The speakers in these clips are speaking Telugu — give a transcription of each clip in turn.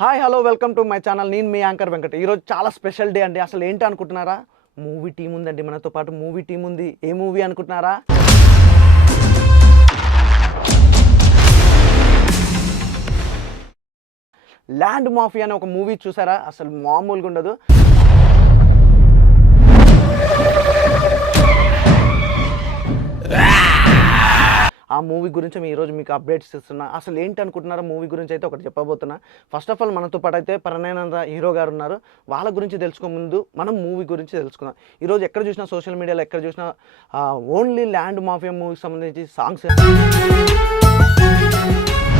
Hi hello welcome to my channel. నేను మీ యాంకర్ వెంకట్. ఈరోజు చాలా స్పెషల్ డే అండి. అసలు ఏంటి అనుకుంటున్నారా? మూవీ టీం ఉందండి, మనతో పాటు మూవీ టీం ఉంది. ఏ మూవీ అనుకుంటున్నారా? ల్యాండ్ మాఫియా అనే ఒక మూవీ చూసారా? అసలు మామూలుగా ఉండదు. ఆ మూవీ గురించి ఈరోజు మీకు అప్డేట్స్ ఇస్తున్నా. అసలు ఏంటి అనుకుంటున్నారో మూవీ గురించి అయితే ఒకటి చెప్పబోతున్నా. ఫస్ట్ ఆఫ్ ఆల్ మనతో పాటు అయితే ప్రణయానంద హీరో గారు ఉన్నారు. వాళ్ళ గురించి తెలుసుకో ముందు మనం మూవీ గురించి తెలుసుకుందాం. ఈరోజు ఎక్కడ చూసినా సోషల్ మీడియాలో ఎక్కడ చూసినా ఓన్లీ ల్యాండ్ మాఫియా మూవీకి సంబంధించి సాంగ్స్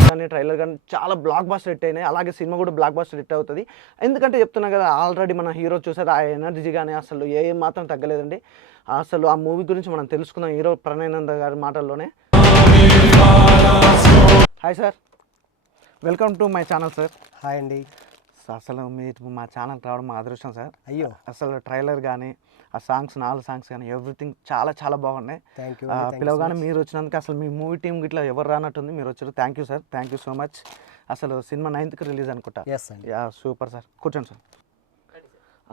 కానీ ట్రైలర్ కానీ చాలా బ్లాక్ బాస్టర్ హిట్ అయినాయి. అలాగే సినిమా కూడా బ్లాక్ బాస్టర్ హిట్ అవుతుంది. ఎందుకంటే చెప్తున్నా కదా, ఆల్రెడీ మన హీరో చూసారు, ఆ ఎనర్జీ కానీ అసలు ఏ మాత్రం తగ్గలేదండి. అసలు ఆ మూవీ గురించి మనం తెలుసుకుందాం హీరో ప్రణయానంద గారి మాటల్లోనే. Hi sir, welcome to my channel sir. Hi అండి. అసలు మీరు మా ఛానల్ రావడం మా అదృష్టం సార్. అయ్యో, అసలు ట్రైలర్ కానీ ఆ సాంగ్స్ 4 సాంగ్స్ కానీ ఎవ్రీథింగ్ చాలా చాలా బాగున్నాయి. Thank you. పిలవగానే మీరు వచ్చినందుకు అసలు మీ మూవీ టీం ఇట్లా ఎవరు రానట్టుంది, మీరు వచ్చారు. Thank you sir, thank you so much. అసలు సినిమా 9th రిలీజ్ అనుకుంటా. ఎస్ అండి. యా సూపర్ సార్, కూర్చోండి సార్.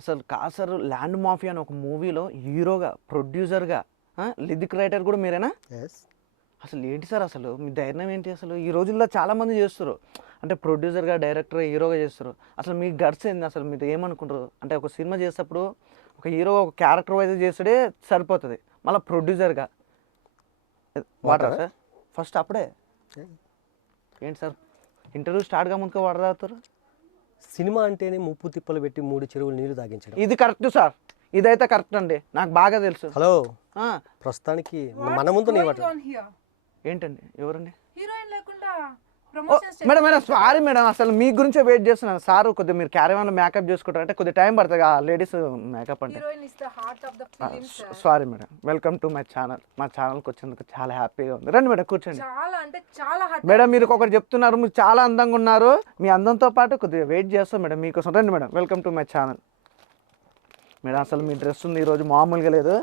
అసలు కాదు సార్, ల్యాండ్ మాఫియా అని ఒక మూవీలో హీరోగా, ప్రొడ్యూసర్గా, లిరిక్ రైటర్ కూడా మీరేనా? ఎస్. అసలు ఏంటి సార్, అసలు మీ ధైర్యం ఏంటి? అసలు ఈ రోజుల్లో చాలామంది చేస్తారు, అంటే ప్రొడ్యూసర్గా, డైరెక్టర్గా, హీరోగా చేస్తారు. అసలు మీ గట్స్ ఏంది? అసలు మీరు ఏమనుకుంటారు? అంటే ఒక సినిమా చేసేటప్పుడు ఒక హీరో ఒక క్యారెక్టర్ వైజ్ చేస్తాడే సరిపోతుంది, మళ్ళీ ప్రొడ్యూసర్గా వాడరా సార్? ఫస్ట్ అప్పుడే ఏంటి సార్, ఇంటర్వ్యూ స్టార్ట్గా ముందుగా వాటర్ తాగుతారు? సినిమా అంటేనే ముప్పు తిప్పలు పెట్టి 3 చెరువులు నీళ్లు తాగించడం. ఇది కరెక్ట్ సార్, ఇదైతే కరెక్ట్ అండి, నాకు బాగా తెలుసు. హలో, ప్రస్తుతానికి మన ముందు నీ వాటి ఏంటండి, ఎవరండి? హీరోయిన్ లేకుండా మేడం మేడం సారీ మేడం, అసలు మీ గురించే వెయిట్ చేస్తున్నాను సార్. కొద్దిగా మీరు క్యారవాన్లో మేకప్ చేసుకుంటారు అంటే కొద్దిగా టైం పడుతుంది ఆ లేడీస్ మేకప్ అంటే. Heroine is the heart of the film sir. Sorry madam, welcome to my channel. మా ఛానల్కి వచ్చినందుకు చాలా హ్యాపీగా ఉంది. రండి మేడం, కూర్చోండి. చాలా అంటే చాలా హార్ట్. మేడం మీరు ఒకటి చెప్తున్నారు, మీరు చాలా అందంగా ఉన్నారు. మీ అందంతో పాటు కొద్దిగా వెయిట్ చేస్తాం మేడం మీకోసం. రండి madam, welcome to my channel. Madam అసలు మీ డ్రెస్ ఉంది ఈరోజు మామూలుగా లేదు.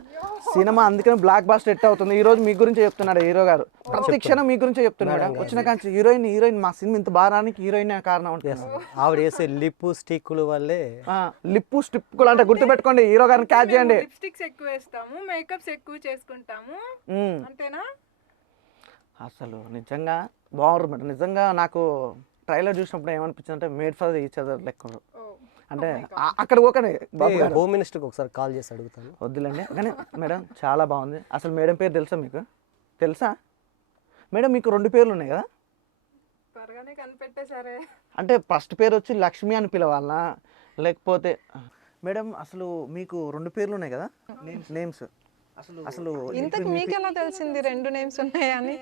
సినిమా అందుకని బ్లాక్ బాస్టర్ హిట్ అవుతుంది. ఈ రోజు మీ గురించి చెప్తున్నాడు హీరో గారు, ప్రతి క్షణం మీ గురించే చెప్తున్నాడు మేడం. వచ్చిన కానీ హీరోయిన్ మా సినిమా ఇంత బాగానికి హీరోయిన్ కారణం ఉంటుంది. ఆవిడ వేసే లిప్ స్టిక్ల వల్లే. లిప్పు స్టిప్పులు అంటే గుర్తుపెట్టుకోండి, హీరో గారిని క్యాచ్ చేయండి. లిప్స్టిక్స్ ఎక్కువ వేస్తాము, మేకప్స్ ఎక్కువ చేసుకుంటాము, అంతేనా? అసలు నిజంగా బాగుండ్రు మేడం. నిజంగా నాకు ట్రైలర్ చూసినప్పుడు ఏమనిపించింది అంటే మేడ్ ఫర్ ఈచ్ అదర్ లెక్క. అంటే అక్కడ ఓకే హోమ్ మినిస్టర్కి ఒకసారి కాల్ చేసి అడుగుతాను. వద్దులేండి, కానీ మేడం చాలా బాగుంది. అసలు మేడం పేరు తెలుసా మీకు? తెలుసా మేడం? మీకు 2 పేర్లు ఉన్నాయి కదా? త్వరగానే కనిపెట్టేశారే. అంటే ఫస్ట్ పేరు వచ్చి లక్ష్మి అని పిలవాలనా, లేకపోతే మేడం అసలు మీకు 2 పేర్లు ఉన్నాయి కదా నేమ్స్? అసలు ఇంతకు మీకు ఎలా తెలిసింది 2 నేమ్స్ ఉన్నాయని?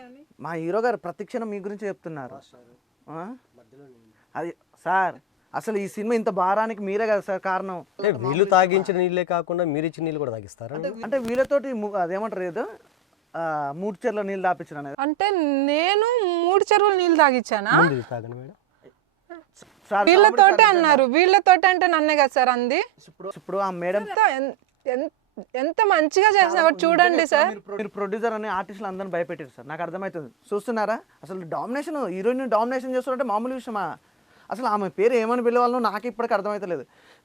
మా హీరో గారు ప్రతిక్షణం మీ గురించి చెప్తున్నారు. అది సార్, అసలు ఈ సినిమా ఇంత భారానికి మీరే కదా సార్ కారణం. వీళ్ళు తాగించిన నీళ్ళే కాకుండా మీరు ఇచ్చిన నీళ్ళు కూడా తాగిస్తారా? అంటే వీళ్ళతోటి అదేమంటారు ఏదో 3 చెర్ల నీళ్ళు తాపించిన అనేది. అంటే నేను 3 చెరువులు నీళ్ళు తాగిచ్చానా? తాగండి మేడం. వీళ్ళతోటే అన్నారు. వీళ్ళతోటి అంటే నన్నే కదా సార్ అంది. ఇప్పుడు ఆ మేడం ఎంత మంచిగా చేసినా చూడండి సార్. మీరు ప్రొడ్యూసర్ అని ఆర్టిస్టులు అందరిని భయపెట్టారు సార్, నాకు అర్థమవుతుంది. చూస్తున్నారా అసలు డామినేషన్, హీరోయిన్ డామినేషన్ చేస్తున్నారంటే మామూలు విషయమా? అసలు ఆమె పేరు ఏమని పిలవాలనో నాకు ఇప్పటికి అర్థమవుతలేదు.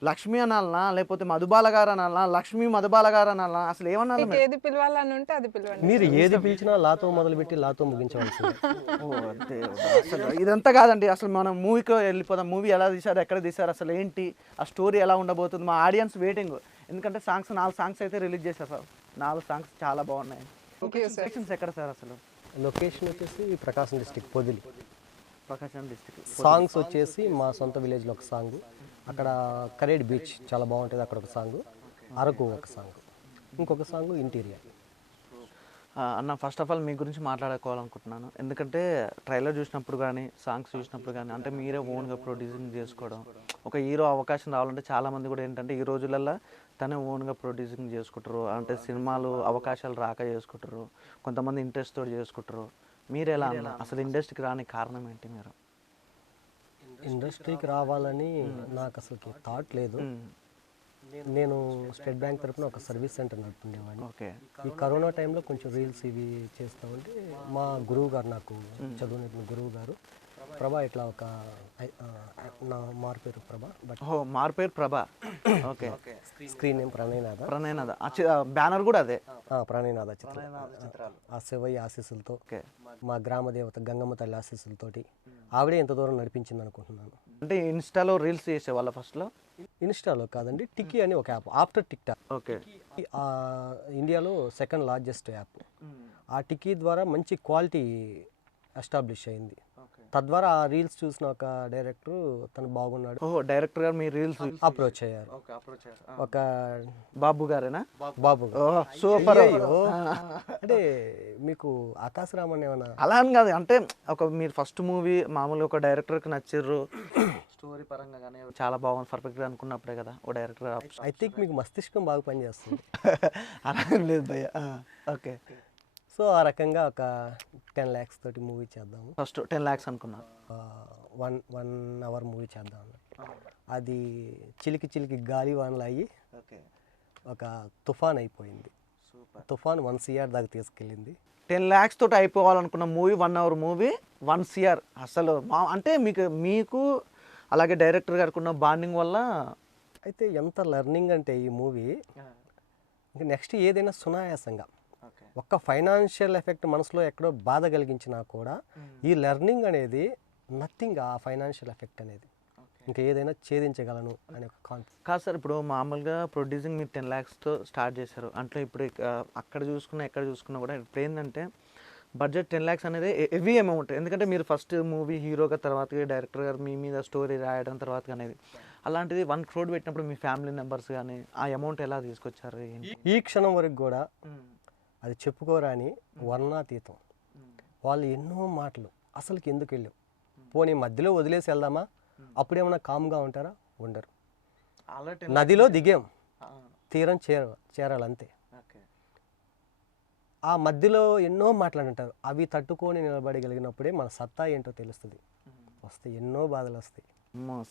లక్ష్మి అనాలనా, లేకపోతే మధుబాల గారు అనాలనా, లక్ష్మి మధుబాల గారు అనాలనా, అసలు ఏమన్నా? ఏది పిలవాలని ఉంటే అది పిలవండి. మీరు ఏది పిలిచినా లాతో మొదలుపెట్టి లాతో ముగించవలసింది. అసలు ఇదంతా కాదండి, అసలు మనం మూవీకి వెళ్ళిపోదాం. మూవీ ఎలా తీశారు, ఎక్కడ తీశారు, అసలు ఏంటి ఆ స్టోరీ ఎలా ఉండబోతుంది? మా ఆడియన్స్ వెయిటింగ్. ఎందుకంటే 4 సాంగ్స్ అయితే రిలీజ్ చేశారు సార్. 4 సాంగ్స్ చాలా బాగున్నాయి. లొకేషన్స్ ఎక్కడ సార్? అసలు లొకేషన్ వచ్చేసి ప్రకాశం డిస్ట్రిక్ట్ పొదిలి. ప్రకాశం డిస్ట్రిక్ట్. సాంగ్స్ వచ్చేసి మా సొంత విలేజ్లో ఒక సాంగ్, అక్కడ కరేడ్ బీచ్ చాలా బాగుంటుంది అక్కడ ఒక సాంగ్, అరకు ఒక సాంగ్, ఇంకొక సాంగ్ ఇంటీరియర్. అన్న ఫస్ట్ ఆఫ్ ఆల్ మీ గురించి మాట్లాడుకోవాలనుకుంటున్నాను. ఎందుకంటే ట్రైలర్ చూసినప్పుడు కానీ సాంగ్స్ చూసినప్పుడు కానీ అంటే మీరే ఓన్గా ప్రొడ్యూసింగ్ చేసుకోవడం, ఒక హీరో అవకాశం రావాలంటే చాలామంది కూడా ఏంటంటే ఈ రోజులల్లో తనే ఓన్గా ప్రొడ్యూసింగ్ చేసుకుంటారు, అంటే సినిమాలు అవకాశాలు రాక చేసుకుంటారు, కొంతమంది ఇంట్రెస్ట్ తోటి చేసుకుంటారు. మీరు ఎలా అన్న అసలు ఇండస్ట్రీకి రాని కారణం ఏంటి? మీరు ఇండస్ట్రీకి రావాలని నాకు అసలు థాట్ లేదు. నేను స్టేట్ బ్యాంక్ తరఫున ఒక సర్వీస్ సెంటర్ నడుపుతుండేవాడిని. ఓకే. ఈ కరోనా టైంలో కొంచెం రీల్స్ ఇవి చేస్తూ ఉంటే మా గురువు గారు, నాకు చదువు నేర్పిన గురువు గారు ప్రభా ఇట్లా ఒక నా మారు పేరు ప్రభా బట్ ఓహో మారు పేరు Prabha. Okay. Screen name Pranayanatha. Pranayanatha banner కూడా అదే. ప్రణయనాథ చిత్రం. ఆ శివయ్య ఆశీస్సులతో, ఓకే. మా గ్రామ దేవత గంగమ్మ తల్లి ఆశీస్సులతోటి ఆవిడే ఎంత దూరం నడిపించింది అనుకుంటున్నాను. అంటే ఇన్స్టాలో రీల్స్ చేసేవాళ్ళ ఫస్ట్లో? ఇన్స్టాలో కాదండి, టిక్కీ అని ఒక app after tick talk. Okay. ఇండియాలో సెకండ్ లార్జెస్ట్ యాప్. ఆ టిక్కీ ద్వారా మంచి క్వాలిటీ ఎస్టాబ్లిష్ అయింది. తద్వారా ఆ రీల్స్ చూసిన ఒక డైరెక్టర్ తను బాగున్నాడు, ఓహో డైరెక్టర్ గారు మీ రీల్స్ అప్రోచ్ అయ్యారు. ఒక బాబు గారేనా? బాబు గారు. ఓహో సూపర్. అంటే మీకు ఆకాశరామన్ ఏమన్నా? అలా అని కాదు, అంటే మీరు ఫస్ట్ మూవీ మామూలుగా ఒక డైరెక్టర్కి నచ్చిర్రు, స్టోరీ పరంగా కానీ చాలా బాగుంది పర్ఫెక్ట్గా అనుకున్నప్పుడే కదా ఓ డైరెక్టర్. ఐ థింక్ మీకు మస్తిష్కం బాగా పనిచేస్తుంది. అలా ఏం లేదు భయ్య. ఓకే. సో ఆ రకంగా ఒక 10 lakhs తోటి మూవీ చేద్దాము. ఫస్ట్ 10 lakhs అనుకున్నా. 1 hour మూవీ చేద్దాం. అది చిలికి చిలికి గాలి వానలు అయ్యి ఒక తుఫాన్ అయిపోయింది. తుఫాన్ 1 CR దాకా తీసుకెళ్ళింది. 10 lakhs తోటి అయిపోవాలనుకున్న మూవీ 1 hour మూవీ 1 CR. అసలు అంటే మీకు అలాగే డైరెక్టర్ గారికి ఉన్న బాండింగ్ వల్ల. అయితే ఎంత లెర్నింగ్ అంటే ఈ మూవీ ఇంకా నెక్స్ట్ ఏదైనా సునాయాసంగా ఒక్క ఫైనాన్షియల్ ఎఫెక్ట్ మనసులో ఎక్కడో బాధ కలిగించినా కూడా ఈ లెర్నింగ్ అనేది నథింగ్. ఆ ఫైనాన్షియల్ ఎఫెక్ట్ అనేది ఇంకా ఏదైనా ఛేదించగలను అనే ఒక కాన్ఫిడెన్స్. కాదు సార్, ఇప్పుడు మామూలుగా ప్రొడ్యూసింగ్ మీరు 10 lakhsతో స్టార్ట్ చేశారు అంటే ఇప్పుడు అక్కడ చూసుకున్నా ఎక్కడ చూసుకున్నా కూడా ఇప్పుడు ఏంటంటే బడ్జెట్ 10 lakhs అనేది హెవీ అమౌంట్. ఎందుకంటే మీరు ఫస్ట్ మూవీ హీరోగా, తర్వాత డైరెక్టర్ గారు మీ మీద స్టోరీ రాయడం తర్వాత అనేది, అలాంటిది 1 crore పెట్టినప్పుడు మీ ఫ్యామిలీ మెంబర్స్ కానీ ఆ అమౌంట్ ఎలా తీసుకొచ్చారు? ఈ క్షణం వరకు కూడా అది చెప్పుకోరాని వర్ణాతీతం. వాళ్ళు ఎన్నో మాటలు అసలుకి ఎందుకు వెళ్ళావు, పోనీ మధ్యలో వదిలేసి వెళ్దామా, అప్పుడేమన్నా కామ్గా ఉంటారా? ఉండరు. నదిలో దిగాం, తీరం చేరాలంతే. ఆ మధ్యలో ఎన్నో మాట్లాడుంటారు, అవి తట్టుకొని నిలబడగలిగినప్పుడే మన సత్తా ఏంటో తెలుస్తుంది. వస్తాయి ఎన్నో బాధలు వస్తాయి.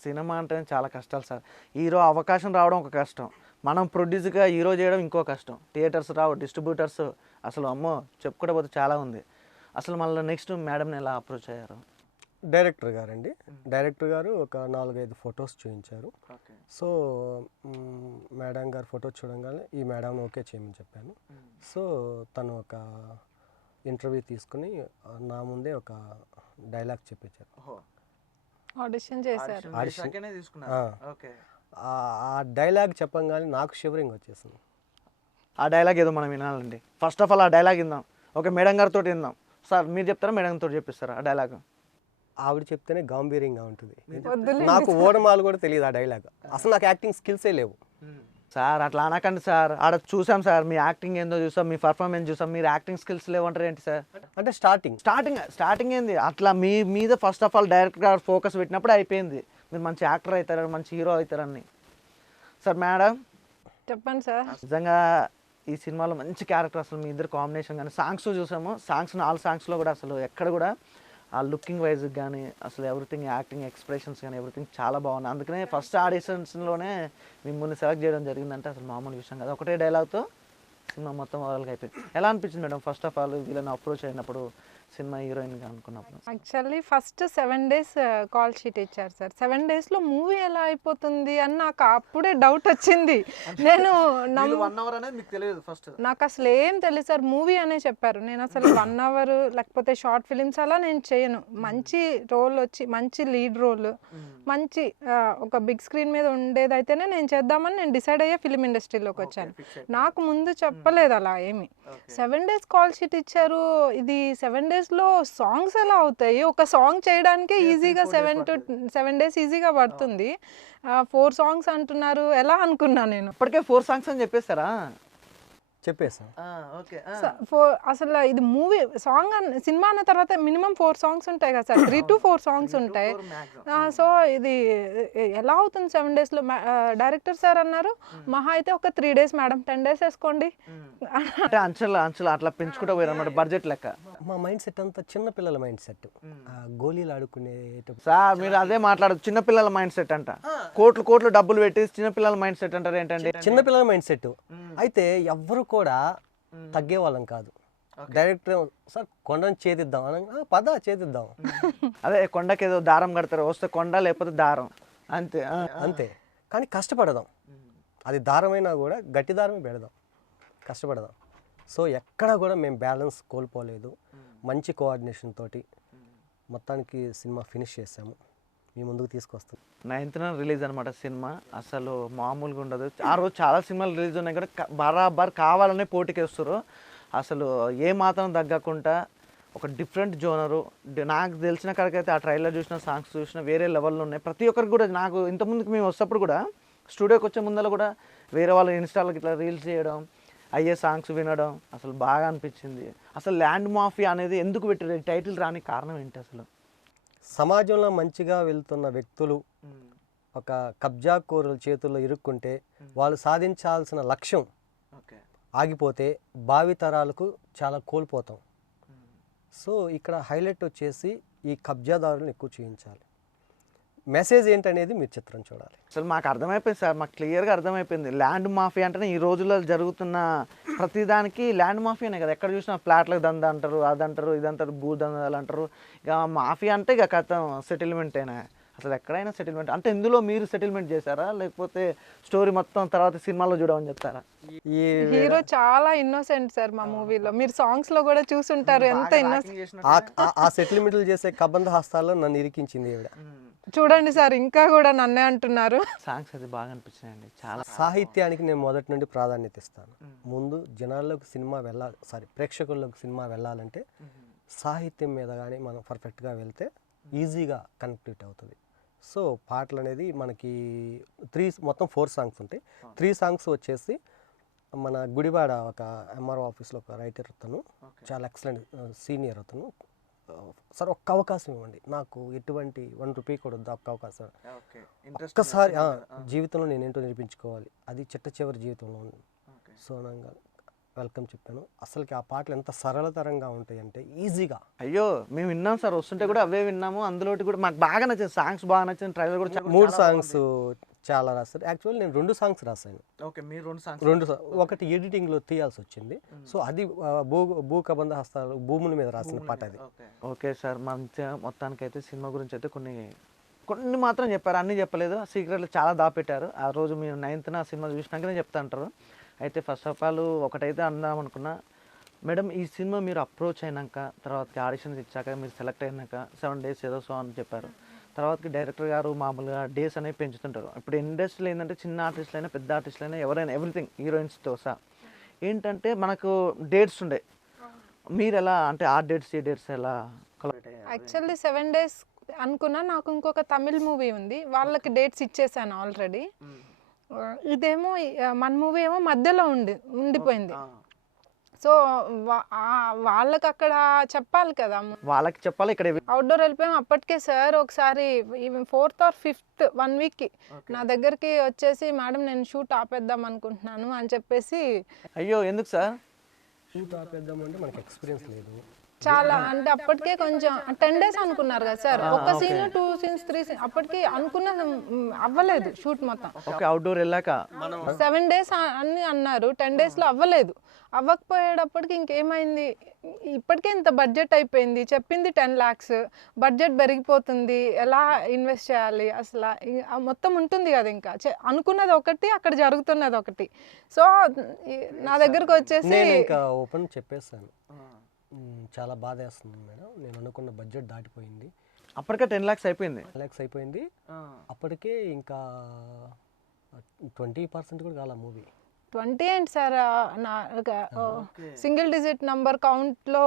సినిమా అంటే చాలా కష్టాలు సార్. హీరో అవకాశం రావడం ఒక కష్టం, మనం ప్రొడ్యూస్గా హీరో చేయడం ఇంకో కష్టం. థియేటర్స్ రావు, డిస్ట్రిబ్యూటర్స్, అసలు అమ్మో చెప్పుకుంటే పోతే చాలా ఉంది. అసలు మళ్ళీ నెక్స్ట్ మేడంని ఎలా అప్రోచ్ అయ్యారు? డైరెక్టర్ గారండి, డైరెక్టర్ గారు ఒక 4-5 ఫొటోస్ చూపించారు. సో మేడం గారు ఫోటో చూడంగానే ఈ మేడంని ఓకే చేయమని చెప్పాను. సో తను ఒక ఇంటర్వ్యూ తీసుకుని నా ముందే ఒక డైలాగ్ చెప్పించారు. ఆడిషన్ చేశారు. ఆ డైలాగ్ చెప్పంగానే నాకు షివరింగ్ వచ్చేసింది. ఆ డైలాగ్ ఏదో మనం వినాలండి. ఫస్ట్ ఆఫ్ ఆల్ ఆ డైలాగ్ విందాం. ఓకే, మేడం గారితో విందాం. సార్ మీరు చెప్తారా మేడం తోటి చెప్పిస్తారా ఆ డైలాగ్? ఆవిడ చెప్తేనే గాంభీర్యంగా ఉంటుంది. నాకు ఓడమాలు కూడా తెలియదు ఆ డైలాగ్. అసలు నాకు యాక్టింగ్ స్కిల్సే లేవు. సార్ అట్లా అనకండి సార్, ఆడ చూసాం సార్, మీ యాక్టింగ్ ఏందో చూసాం, మీ పర్ఫార్మెన్స్ చూసాం, మీరు యాక్టింగ్ స్కిల్స్ లేవంటారు ఏంటి సార్? అంటే స్టార్టింగ్ ఏంది అట్లా మీ మీద ఫస్ట్ ఆఫ్ ఆల్ డైరెక్టర్ గారు ఫోకస్ పెట్టినప్పుడు అయిపోయింది, మీరు మంచి యాక్టర్ అవుతారు, మంచి హీరో అవుతారని. సార్ మేడం చెప్పండి సార్. నిజంగా ఈ సినిమాలో మంచి క్యారెక్టర్, అసలు మీ ఇద్దరు కాంబినేషన్ కానీ సాంగ్స్ చూసాము, సాంగ్స్ 4 సాంగ్స్లో కూడా అసలు ఎక్కడ కూడా ఆ లుకింగ్ వైజ్ కానీ అసలు ఎవ్రీథింగ్, యాక్టింగ్, ఎక్స్ప్రెషన్స్ కానీ ఎవ్రీథింగ్ చాలా బాగుంది. అందుకనే ఫస్ట్ ఆడిషన్స్లోనే మిమ్మల్ని సెలెక్ట్ చేయడం జరిగిందంటే అసలు మామూలు విషయం కాదు. ఒకటే డైలాగ్తో సినిమా మొత్తం ఓవరాల్గా అయిపోయింది. ఎలా అనిపించింది మేడం ఫస్ట్ ఆఫ్ ఆల్ వీళ్ళని అప్రోచ్ అయినప్పుడు, సినిమా హీరోయిన్గా అనుకున్నప్పుడు? Actually first 7 days call sheet ఇచ్చారు సార్. 7 daysలో మూవీ ఎలా అయిపోతుంది అని నాకు అప్పుడే డౌట్ వచ్చింది. నేను 1 hour అనేది మీకు తెలియదు ఫస్ట్? నాకు అసలు ఏం తెలియదు సార్, మూవీ అనే చెప్పారు. నేను అసలు 1 hour లేకపోతే షార్ట్ ఫిలిమ్స్ అలా నేను చేయను. మంచి రోల్ వచ్చి మంచి లీడ్ రోల్, మంచి ఒక బిగ్ స్క్రీన్ మీద ఉండేదైతేనే నేను చేద్దామని నేను డిసైడ్ అయ్యే ఫిలిం ఇండస్ట్రీలోకి వచ్చాను. నాకు ముందు చెప్పలేదు అలా ఏమి. 7 days కాల్ షీట్ ఇచ్చారు. ఇది 7 daysలో సాంగ్స్ ఎలా అవుతాయి? ఒక సాంగ్ చేయడానికి ఈజీగా 7 days ఈజీగా పడుతుంది. 4 songs అంటున్నారు, ఎలా అనుకున్నా నేను. ఇప్పటికే 4 songs అని చెప్పేస్తారా? చెప్పేసాను. అసలు ఇది మూవీ సాంగ్ సినిమా అన్న తర్వాత మినిమం 4 songs ఉంటాయి కదా సార్, 3 to 4 songs ఉంటాయి. సో ఇది ఎలా అవుతుంది 7 daysలో? డైరెక్టర్ సార్ అన్నారు మహా అయితే ఒక 3 days మేడం, 10 days వేసుకోండి. అంచెలు అట్లా పెంచుకుంటూ పోయారు అన్నమాట బడ్జెట్ లెక్క. మా మైండ్ సెట్ అంతా చిన్నపిల్లల మైండ్ సెట్, గోళీలు ఆడుకునే. సార్ మీరు అదే మాట్లాడదు, చిన్నపిల్లల మైండ్ సెట్ అంట. కోట్లు డబ్బులు పెట్టి చిన్నపిల్లల మైండ్ సెట్ అంటారు ఏంటండి? చిన్నపిల్లల మైండ్ సెట్. అయితే ఎవ్వరు కూడా తగ్గే వాళ్ళం కాదు. డైరెక్టర్ సార్ కొండను చేతిద్దాం అనగా పద చేతిద్దాం అదే కొండకి ఏదో దారం కడతారు, వస్తే కొండ లేకపోతే దారం, అంతే. అంతే. కానీ కష్టపడదాం, అది దారమైనా కూడా గట్టి దారమే పెడదాం, కష్టపడదాం. సో ఎక్కడా కూడా మేము బ్యాలెన్స్ కోల్పోలేదు. మంచి కోఆర్డినేషన్ తోటి మొత్తానికి సినిమా ఫినిష్ చేసాము, మీ ముందుకు తీసుకొస్తాం. 9th రిలీజ్ అనమాట సినిమా. అసలు మామూలుగా ఉండదు. ఆ రోజు చాలా సినిమాలు రిలీజ్ ఉన్నాయి కూడా బరాబర్ కావాలనే పోటీకి వస్తారు. అసలు ఏ మాత్రం తగ్గకుండా ఒక డిఫరెంట్ జోనరు. నాకు తెలిసిన కాడికైతే ఆ ట్రైలర్ చూసిన, సాంగ్స్ చూసిన వేరే లెవెల్లో ఉన్నాయి. ప్రతి ఒక్కరికి కూడా నాకు ఇంతకుముందుకు మేము వస్తప్పుడు కూడా స్టూడియోకి వచ్చే ముందర కూడా వేరే వాళ్ళ ఇన్స్టాలకి ఇట్లా రీల్స్ చేయడం, అయ్యే సాంగ్స్ వినడం అసలు బాగా అనిపించింది. అసలు ల్యాండ్ మాఫియా అనేది ఎందుకు పెట్టారు, టైటిల్ రాని కారణం ఏంటి అసలు? సమాజంలో మంచిగా వెళ్తున్న వ్యక్తులు ఒక కబ్జాకోరుల చేతుల్లో ఇరుక్కుంటే వాళ్ళు సాధించాల్సిన లక్ష్యం ఆగిపోతే భావితరాలకు చాలా కోల్పోతాం. సో ఇక్కడ హైలైట్ వచ్చేసి ఈ కబ్జాదారులను ఎక్కువ చూపించాలి. మెసేజ్ ఏంటనేది మీరు చిత్రం చూడాలి. అసలు మాకు అర్థమైపోయింది సార్, మాకు క్లియర్గా అర్థమైపోయింది. ల్యాండ్ మాఫియా అంటేనే ఈ రోజుల్లో జరుగుతున్న ప్రతిదానికి ల్యాండ్ మాఫియానే కదా. ఎక్కడ చూసినా ఫ్లాట్లకు దంద అంటారు, అదంటారు, ఇదంటారు, భూ దందాలు అంటారు. ఇక మాఫియా అంటే ఇక కథం సెటిల్మెంటేనా. అసలు ఎక్కడైనా సెటిల్మెంట్ అంటే ఇందులో మీరు సెటిల్మెంట్ చేశారా, లేకపోతే స్టోరీ మొత్తం తర్వాత సినిమాలో చూడమని చెప్తారా? ఈ హీరో చాలా ఇన్నోసెంట్ సార్ మా మూవీలో. మీరు సాంగ్స్ లో కూడా చూసుంటారు ఎంత ఇన్నోసెంట్. ఆ సెటిల్మెంట్లు చేసే కబంధ హస్తాల్లో నన్ను ఇరికించింది ఈవిడ. చూడండి సార్, ఇంకా కూడా నన్నే అంటున్నారు. సాంగ్స్ అది బాగా అనిపించినాయండి చాలా. సాహిత్యానికి నేను మొదటి నుండి ప్రాధాన్యత ఇస్తాను. ముందు జనాల్లోకి సినిమా ప్రేక్షకుల్లోకి సినిమా వెళ్ళాలంటే సాహిత్యం మీద కానీ మనం పర్ఫెక్ట్గా వెళ్తే ఈజీగా కనెక్ట్ అవుతుంది. సో పాటలు అనేది మనకి మొత్తం 4 సాంగ్స్ ఉంటాయి. 3 సాంగ్స్ వచ్చేసి మన గుడివాడ ఒక ఎంఆర్ఓ ఆఫీస్లో ఒక రైటర్ అతను, చాలా ఎక్సలెంట్ సీనియర్ అతను. సార్ ఒక్క అవకాశం ఇవ్వండి, నాకు ఎటువంటి 1 రూపీ కూడా వద్దు, ఒక్క అవకాశం ఒక్కసారి జీవితంలో నేను ఏంటో నిరూపించుకోవాలి, అది చిట్ట జీవితంలో ఉంది. సో నాకు వెల్కమ్ చెప్పాను. అసలుకి ఆ పాటలు ఎంత సరళతరంగా ఉంటాయి అంటే ఈజీగా. అయ్యో మేము విన్నాం సార్, వస్తుంటే కూడా అవే విన్నాము. అందులోటి కూడా మాకు బాగా నచ్చింది, సాంగ్స్ బాగా నచ్చింది. ట్రైలర్ కూడా 3 సాంగ్స్ చాలా రాస్తారు. యాక్చువల్లీ నేను 2 సాంగ్స్ రాశాను. ఓకే, మీరు 2 సాంగ్స్. ఒకటి ఎడిటింగ్లో తీయాల్సి వచ్చింది. సో అది భూ కబంధ హస్తాలు భూముల మీద రాసిన పాట అది. ఓకే సార్, మంచిగా మొత్తానికైతే సినిమా గురించి అయితే కొన్ని మాత్రం చెప్పారు, అన్నీ చెప్పలేదు. సీక్రెట్లు చాలా దాపెట్టారు. ఆ రోజు మీరు 9th సినిమా చూసినాకనే చెప్తా అంటారు. అయితే ఫస్ట్ ఆఫ్ ఆల్ ఒకటైతే అందాం అనుకున్నా మేడం, ఈ సినిమా మీరు అప్రోచ్ అయినాక, తర్వాతకి ఆడిషన్స్ ఇచ్చాక, మీరు సెలెక్ట్ అయినాక 7 days ఏదో సో అని చెప్పారు. తర్వాతకి డైరెక్టర్ గారు మామూలుగా డేస్ అనేవి పెంచుతుంటారు. ఇప్పుడు ఇండస్ట్రీలో ఏంటంటే చిన్న ఆర్టిస్టులు అయినా పెద్ద ఆర్టిస్టులు అయినా ఎవరైనా ఎవ్రీథింగ్ హీరోయిన్స్తో సహా ఏంటంటే మనకు డేట్స్ ఉండే. మీరు ఎలా అంటే ఆ డేట్స్ ఈ డేట్స్ ఎలా? యాక్చువల్లీ 7 days అనుకున్నా. నాకు ఇంకొక తమిళ్ మూవీ ఉంది, వాళ్ళకి డేట్స్ ఇచ్చేసాను ఆల్రెడీ. ఇదేమో మన మూవీ ఏమో మధ్యలో ఉండిపోయింది. సో వాళ్ళకి అక్కడ చెప్పాలి కదా, వాళ్ళకి చెప్పాలి. ఇక్కడ అవుట్డోర్ వెళ్ళిపోయాం. అప్పటికే సార్ ఒకసారి 4th or 5th 1 weekకి నా దగ్గరికి వచ్చేసి, మేడం నేను షూట్ ఆపేద్దాం అనుకుంటున్నాను అని చెప్పేసి. అయ్యో ఎందుకు సార్? షూట్ ఆపేద్దాం అంటే మనకి ఎక్స్పీరియన్స్ లేదు చాలా, అంటే అప్పటికే కొంచెం 10 days అనుకున్నారు కదా సార్. ఒక సీన్ 2 scenes 3 scenes అప్పటికి అనుకున్నది అవ్వలేదు షూట్ మొత్తం. ఓకే, అవుట్డోర్ వెళ్ళాక 7 days అని అన్నారు. 10 daysలో అవ్వలేదు. అవ్వకపోయేటప్పటికి ఇంకేమైంది, ఇప్పటికే ఇంత బడ్జెట్ అయిపోయింది, చెప్పింది 10 lakhs, బడ్జెట్ పెరిగిపోతుంది, ఎలా ఇన్వెస్ట్ చేయాలి అసలు మొత్తం ఉంటుంది కదా. ఇంకా అనుకున్నది ఒకటి, అక్కడ జరుగుతున్నది ఒకటి. సో నా దగ్గరకు వచ్చేసి ఇంకా ఓపెన్ చెప్పేసాను, చాలా బాధ వేస్తుంది మేడం, నేను అనుకున్న బడ్జెట్ దాటిపోయింది. అప్పటికే 10 lakhs అయిపోయింది. 10 lakhs అయిపోయింది. అప్పటికే ఇంకా 20% కూడా కాల మూవీ. 20 ఏంటి సార్, సింగిల్ డిజిట్ నంబర్ కౌంట్లో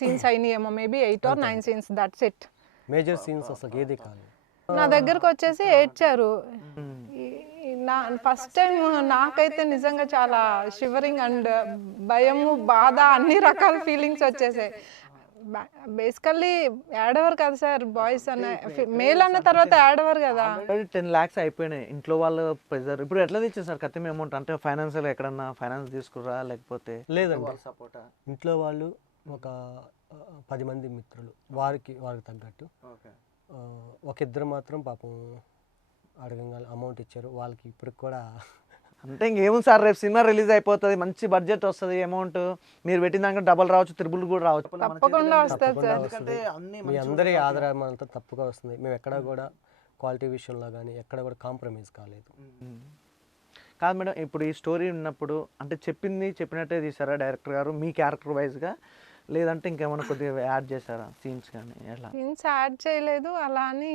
సీన్స్ అయినాయేమో, maybe 8 or 9 scenes, that's it. Major scenes అసలు ఏది కాదు. నా దగ్గరకు వచ్చేసి ఏడ్చారు. ఫస్ట్ టైం నాకైతే నిజంగా చాలా షివరింగ్ అండ్ భయము, బాధ, అన్ని రకాల ఫీలింగ్స్ వచ్చేసాయి. బేసికల్లీ ఏడవరు కదా సార్ బాయ్స్ అన్న, మేల్ అన్న తర్వాత ఏడవరు కదా. 10 lakhs అయిపోయినాయి. ఇంట్లో వాళ్ళు ప్రెజర్. ఇప్పుడు ఎట్లా తెచ్చేసారు కత్తిమ అమౌంట్? అంటే ఫైనాన్షియల్ ఎక్కడన్నా ఫైనాన్స్ తీసుకురా, లేకపోతే లేదండి సపోర్టా? ఇంట్లో వాళ్ళు ఒక 10 మంది మిత్రులు, వారికి తగ్గట్టు ఒక 2 మాత్రం పాపం అడగంగా అమౌంట్ ఇచ్చారు. వాళ్ళకి ఇప్పటికి కూడా అంటే ఇంకేముంది సార్, రేపు సినిమా రిలీజ్ అయిపోతుంది, మంచి బడ్జెట్ వస్తుంది, అమౌంట్ మీరు పెట్టిన దానికి డబల్ రావచ్చు, త్రిబుల్ కూడా రావచ్చు. తప్పకుండా వస్తుంది తప్పకుండా సార్. ఎందుకంటే వస్తుంది. అన్ని మీ అందరి ఆదరణ అంతా తప్పుగా వస్తుంది. మేము ఎక్కడ కూడా క్వాలిటీ విషయంలో కానీ ఎక్కడ కూడా కాంప్రమైజ్ కాలేదు. కాదు మేడం, ఇప్పుడు ఈ స్టోరీ ఉన్నప్పుడు అంటే చెప్పినట్టే తీసారా డైరెక్టర్ గారు మీ క్యారెక్టర్ వైజ్గా, లేదంటే ఇంకేమైనా కొద్దిగా యాడ్ చేశారా సీన్స్ కానీ ఎలా? సీన్స్ యాడ్ చేయలేదు, అలా అని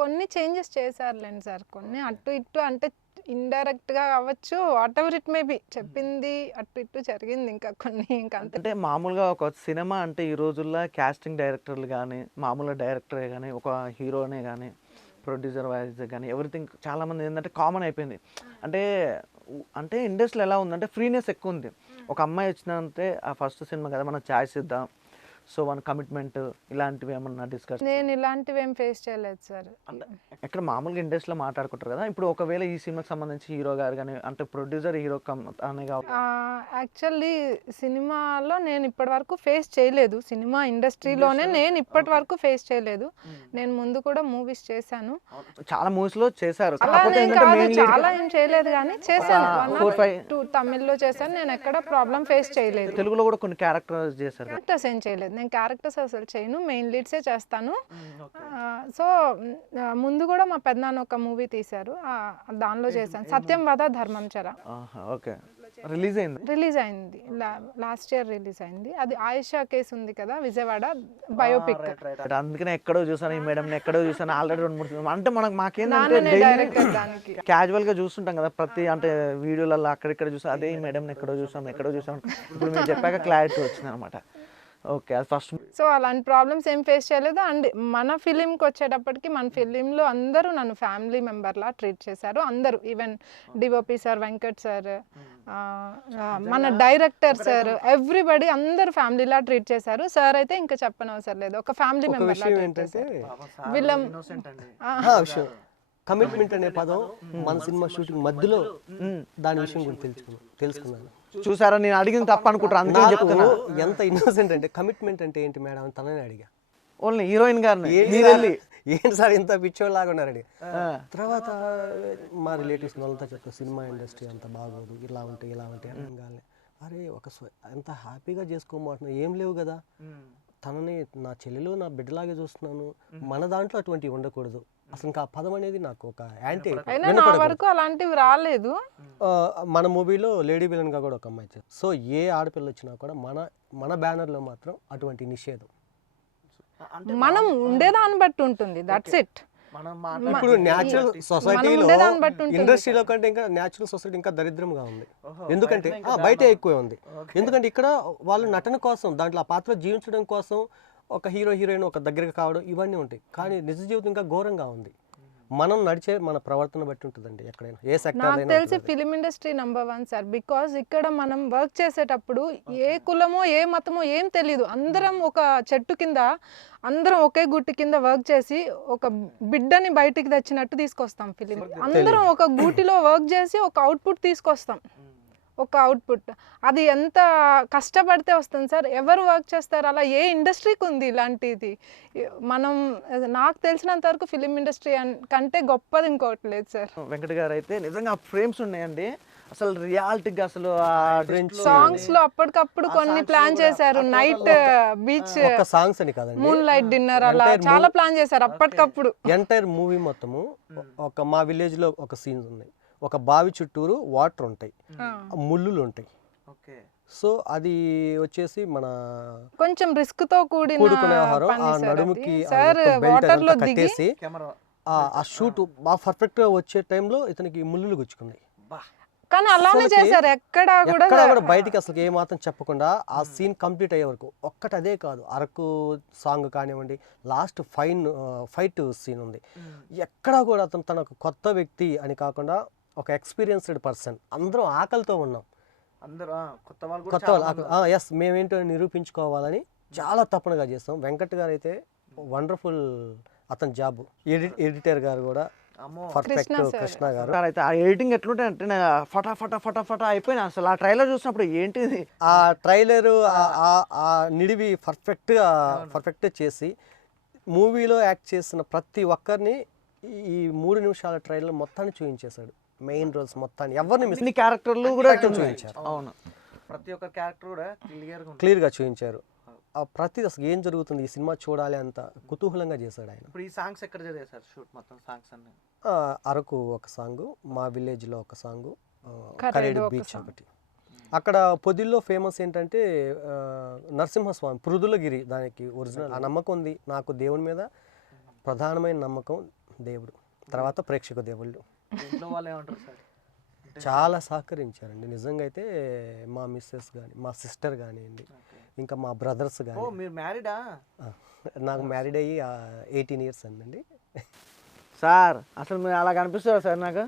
కొన్ని చేంజెస్ చేశారులేండి సార్. కొన్ని అటు ఇటు అంటే ఇండైరెక్ట్గా అవ్వచ్చు, what ever it may be, చెప్పింది అటు ఇటు జరిగింది, ఇంకా కొన్ని ఇంకా అంతే. అంటే మామూలుగా ఒక సినిమా అంటే ఈ రోజుల్లో క్యాస్టింగ్ డైరెక్టర్లు కానీ మామూలుగా డైరెక్టరే కానీ ఒక హీరోనే కానీ ప్రొడ్యూసర్ వైజ్ కానీ ఎవ్రీథింగ్ చాలామంది ఏంటంటే కామన్ అయిపోయింది. అంటే అంటే ఇండస్ట్రీలో ఎలా ఉందంటే ఫ్రీనెస్ ఎక్కువ ఉంది. ఒక అమ్మాయి వచ్చినంటే ఆ ఫస్ట్ సినిమా కదా మనం ఛాయిస్ ఇద్దాం, సో మన కమిట్మెంట్ ఇలాంటివి ఏమన్నా డిస్కస్? నేను ఇలాంటివి ఏం ఫేస్ చేయలేదు సార్. ఎక్కడ మామూలుగా ఇండస్ట్రీలో మాట్లాడుకుంటారు కదా, ఇప్పుడు ఒకవేళ ఈ సినిమాకి సంబంధించి హీరో గారు కానీ అంటే ప్రొడ్యూసర్ హీరో అనే కావాలి. యాక్చువల్లీ సినిమాలో నేను ఇప్పటి వరకు ఫేస్ చేయలేదు, సినిమా ఇండస్ట్రీలోనే నేను ఇప్పటి వరకు ఫేస్ చేయలేదు. నేను ముందు కూడా మూవీస్ చేశాను, చాలా మూవీస్ లో చేశారు, అలా కాకపోతే నేను ఏంటంటే కాదు, mainly చాలా ఏం చేయలేదు కానీ చేశాను. 4, 5 2 తమిళ్లో చేశాను, నేను ఎక్కడ ప్రాబ్లం ఫేస్ చేయలేదు. తెలుగులో కూడా కొన్ని క్యారెక్టర్స్ చేశారు కదా. క్యారెక్టర్స్ ఏం చేయలేదు, నేను క్యారెక్టర్స్ అసలు చేయను, మెయిన్ లీడ్సే చేస్తాను. సో ముందు కూడా మా పెద్దనాన్న ఒక మూవీ తీశారు, దానిలో చేశాను, సత్యం వద ధర్మం చర. ఓకే, రిలీజ్ అయింది. రిలీజ్ అయింది లాస్ట్ ఇయర్ రిలీజ్ అయింది. అది ఆయిషా కేసు ఉంది కదా విజయవాడ, బయోపిక్. అందుకనే ఎక్కడో చూసాను ఈ మేడం, ఎక్కడో చూసాను ఆల్రెడీ 2-3 అంటే మాకేంటంటే నాన్ననే డైరెక్టర్ దానికి. క్యాజువల్ గా చూస్తుంటాం కదా ప్రతి అంటే వీడియోలలో అక్కడిక్కడ చూసాం, అదే ఈ మేడం ఎక్కడో చూసాం ఇప్పుడు మీరు చెప్పాక క్లారిటీ వచ్చింది అనమాట. ఓకే, అది ఫస్ట్. సో అలాంటి ప్రాబ్లమ్స్ ఏం ఫేస్ చేయలేదు. అండ్ మన ఫిలింకి వచ్చేటప్పటికి మన ఫిలింలో అందరూ నన్ను ఫ్యామిలీ మెంబర్లా ట్రీట్ చేశారు అందరూ, even DOP sir, Venkat sir, మన డైరెక్టర్ సార్, ఎవ్రీబడి అందరూ ఫ్యామిలీలా ట్రీట్ చేశారు. సార్ అయితే ఇంకా చెప్పనవసరం లేదు, ఒక ఫ్యామిలీ మెంబర్లా విషయం ట్రీట్ ఏంటంటే చేశారు. వీళ్ళ విషయం కమిట్మెంట్ అనే పదం మన సినిమా షూటింగ్ మధ్యలో దాని విషయం గురించి తెలుసుకున్నాను. చూసారా, నేను అడిగింది తప్ప అనుకుంటారు, అందుకే చెప్తున్నా. ఎంత ఇన్నోసెంట్ అంటే కమిట్మెంట్ అంటే ఏంటి మేడం అని తనని అడిగా. ఓన్లీ హీరోయిన్ గారిని ఏంటి సార్ ఇంత పిచ్చోళ్ళలాగా ఉన్నారని. తర్వాత మా రిలేటివ్స్ వాళ్ళంతా చెప్తారు సినిమా ఇండస్ట్రీ అంత బాగోదు, ఇలా ఉంటాయి ఇలా ఉంటాయి అనగానే, అరే ఎంత హ్యాపీగా చేసుకోమంటున్నావు, ఏం లేవు కదా, తనని నా చెల్లెలు నా బిడ్డలాగే చూస్తున్నాను, మన దాంట్లో అటువంటివి ఉండకూడదు అసలు. ఇంకా ఆ పదం అనేది నాకు ఒక యాంటీ. అయినా నా వరకు అలాంటివి రాలేదు. మన మూవీలో లేడీ విలన్ గా కూడా ఒక అమ్మాయి చేస్తారు. సో ఏ ఆడపిల్ల వచ్చినా కూడా మన బ్యానర్లో మాత్రం అటువంటి నిషేధం. మనం ఉండేదాన్ని బట్టి ఉంటుంది, దట్స్ ఇట్. ఇప్పుడు న్యాచురల్ సొసైటీలో ఇండస్ట్రీలో కంటే ఇంకా న్యాచురల్ సొసైటీ ఇంకా దరిద్రంగా ఉంది. ఎందుకంటే బయట ఎక్కువ ఉంది. ఎందుకంటే ఇక్కడ వాళ్ళు నటన కోసం, దాంట్లో ఆ పాత్ర జీవించడం కోసం ఒక హీరో హీరోయిన్ ఒక దగ్గరకు కావడం ఇవన్నీ ఉంటాయి. కానీ నిజ జీవితం ఇంకా ఘోరంగా ఉంది. మనం నడిచే మన ప్రవర్తన బట్టి ఉంటుందండి ఎక్కడైనా, ఏ సెక్టర్. నాకు తెలిసి film industry number 1 sir. Because ఇక్కడ మనం వర్క్ చేసేటప్పుడు ఏ కులమో ఏ మతమో ఏం తెలీదు, అందరం ఒక చెట్టు కింద అందరం ఒకే గుట్టు కింద వర్క్ చేసి ఒక బిడ్డని బయటికి తెచ్చినట్టు తీసుకొస్తాం ఫిలిం. అందరం ఒక గూటిలో వర్క్ చేసి ఒక అవుట్పుట్ తీసుకొస్తాం, ఒక అవుట్పుట్. అది ఎంత కష్టపడితే వస్తుంది సార్. ఎవరు వర్క్ చేస్తారు అలా? ఏ ఇండస్ట్రీకి ఉంది ఇలాంటిది? మనం నాకు తెలిసినంత వరకు ఫిలిం ఇండస్ట్రీ కంటే గొప్పది ఇంకోటి లేదు సార్. వెంకట్ గారు అయితే నిజంగా ఫ్రేమ్స్ ఉన్నాయండి, అసలు రియాలిటీగా అసలు సాంగ్స్ లో అప్పటికప్పుడు కొన్ని ప్లాన్ చేశారు, నైట్ బీచ్ సాంగ్స్ అని కాదండి, మూన్ లైట్ డిన్నర్ అలా చాలా ప్లాన్ చేశారు అప్పటికప్పుడు. ఎంటైర్ మూవీ మొత్తము ఒక మా విలేజ్ లో ఒక సీన్ ఉంది, ఒక బావి చుట్టూరు వాటర్ ఉంటాయి, ముళ్ళులు ఉంటాయి. సో అది వచ్చేసి మన కొంచెం రిస్క్ తో కూడిన వ్యవహారం. ఆ నడుముకి సార్ వాటర్ లో దిగి ఆ షూట్ బాగా పర్ఫెక్ట్ గా వచ్చే టైంలో ఇతనికి ముళ్ళులు గుచ్చుకున్నాయి. కానీ అలానే చేశారు, ఎక్కడ కూడా బయటికి అసలు ఏ మాత్రం చెప్పకుండా ఆ సీన్ కంప్లీట్ అయ్యే వరకు. ఒక్కటి అదే కాదు, అరకు సాంగ్ కానివ్వండి, లాస్ట్ ఫైట్ సీన్ ఉంది, ఎక్కడా కూడా అతను తన కొత్త వ్యక్తి అని కాకుండా ఒక ఎక్స్పీరియన్స్డ్ పర్సన్. అందరం ఆకలితో ఉన్నాం, కొత్త వాళ్ళు. ఎస్, మేమేంటో నిరూపించుకోవాలని చాలా తప్పనగా చేస్తాం. వెంకట్ గారు అయితే వండర్ఫుల్, అతని జాబ్. ఎడిటర్ గారు కూడా పర్ఫెక్ట్, కృష్ణ గారు. అయితే ఆ ఎడిటింగ్ ఎట్లుంటాయి అంటే ఫటాఫటా అయిపోయినా అసలు ఆ ట్రైలర్ చూసినప్పుడు ఏంటిది, ఆ ట్రైలర్ ఆ నిడివి పర్ఫెక్ట్ చేసి మూవీలో యాక్ట్ చేసిన ప్రతి ఒక్కరిని ఈ 3 నిమిషాల ట్రైలర్ మొత్తాన్ని చూపించేశాడు. మెయిన్ రోల్స్ మొత్తాన్ని ఎవరిని మిస్ ఇన్ని క్యారెక్టర్లు కూడా చూపించారు. అవును, ప్రతి ఒక్క క్యారెక్టర్ కూడా క్లియర్గా క్లియర్గా చూపించారు. ఆ ప్రతిది అసలు ఏం జరుగుతుంది ఈ సినిమా చూడాలి అంత కుతూహలంగా చేశాడు ఆయన. ఇప్పుడు ఈ సాంగ్స్ ఎక్కడ చేశారు షూట్ మొత్తం సాంగ్స్ అన్ని? అరకు ఒక సాంగు, మా విలేజ్లో ఒక సాంగు, కరేడు కరేడు ఒక బీచ్ song. ఒకటి. అక్కడ పొదిల్లో ఫేమస్ ఏంటంటే నరసింహస్వామి పృథులగిరి, దానికి ఒరిజినల్ ఆ నమ్మకం ఉంది నాకు దేవుని మీద. ప్రధానమైన నమ్మకం దేవుడు, తర్వాత ప్రేక్షక దేవుళ్ళు. ఇంట్లో వాళ్ళు ఏమంటారు సార్? చాలా సహకరించారండి నిజంగా. అయితే మా మిస్సెస్ కానీ, మా సిస్టర్ కానివ్వండి, ఇంకా మా బ్రదర్స్ ఓ కానీ. మీరు మ్యారీడా? నాకు మ్యారీడ్ అయ్యి 18 years అండి. సార్ అసలు మీరు అలా కనిపిస్తారా సార్ నాకు?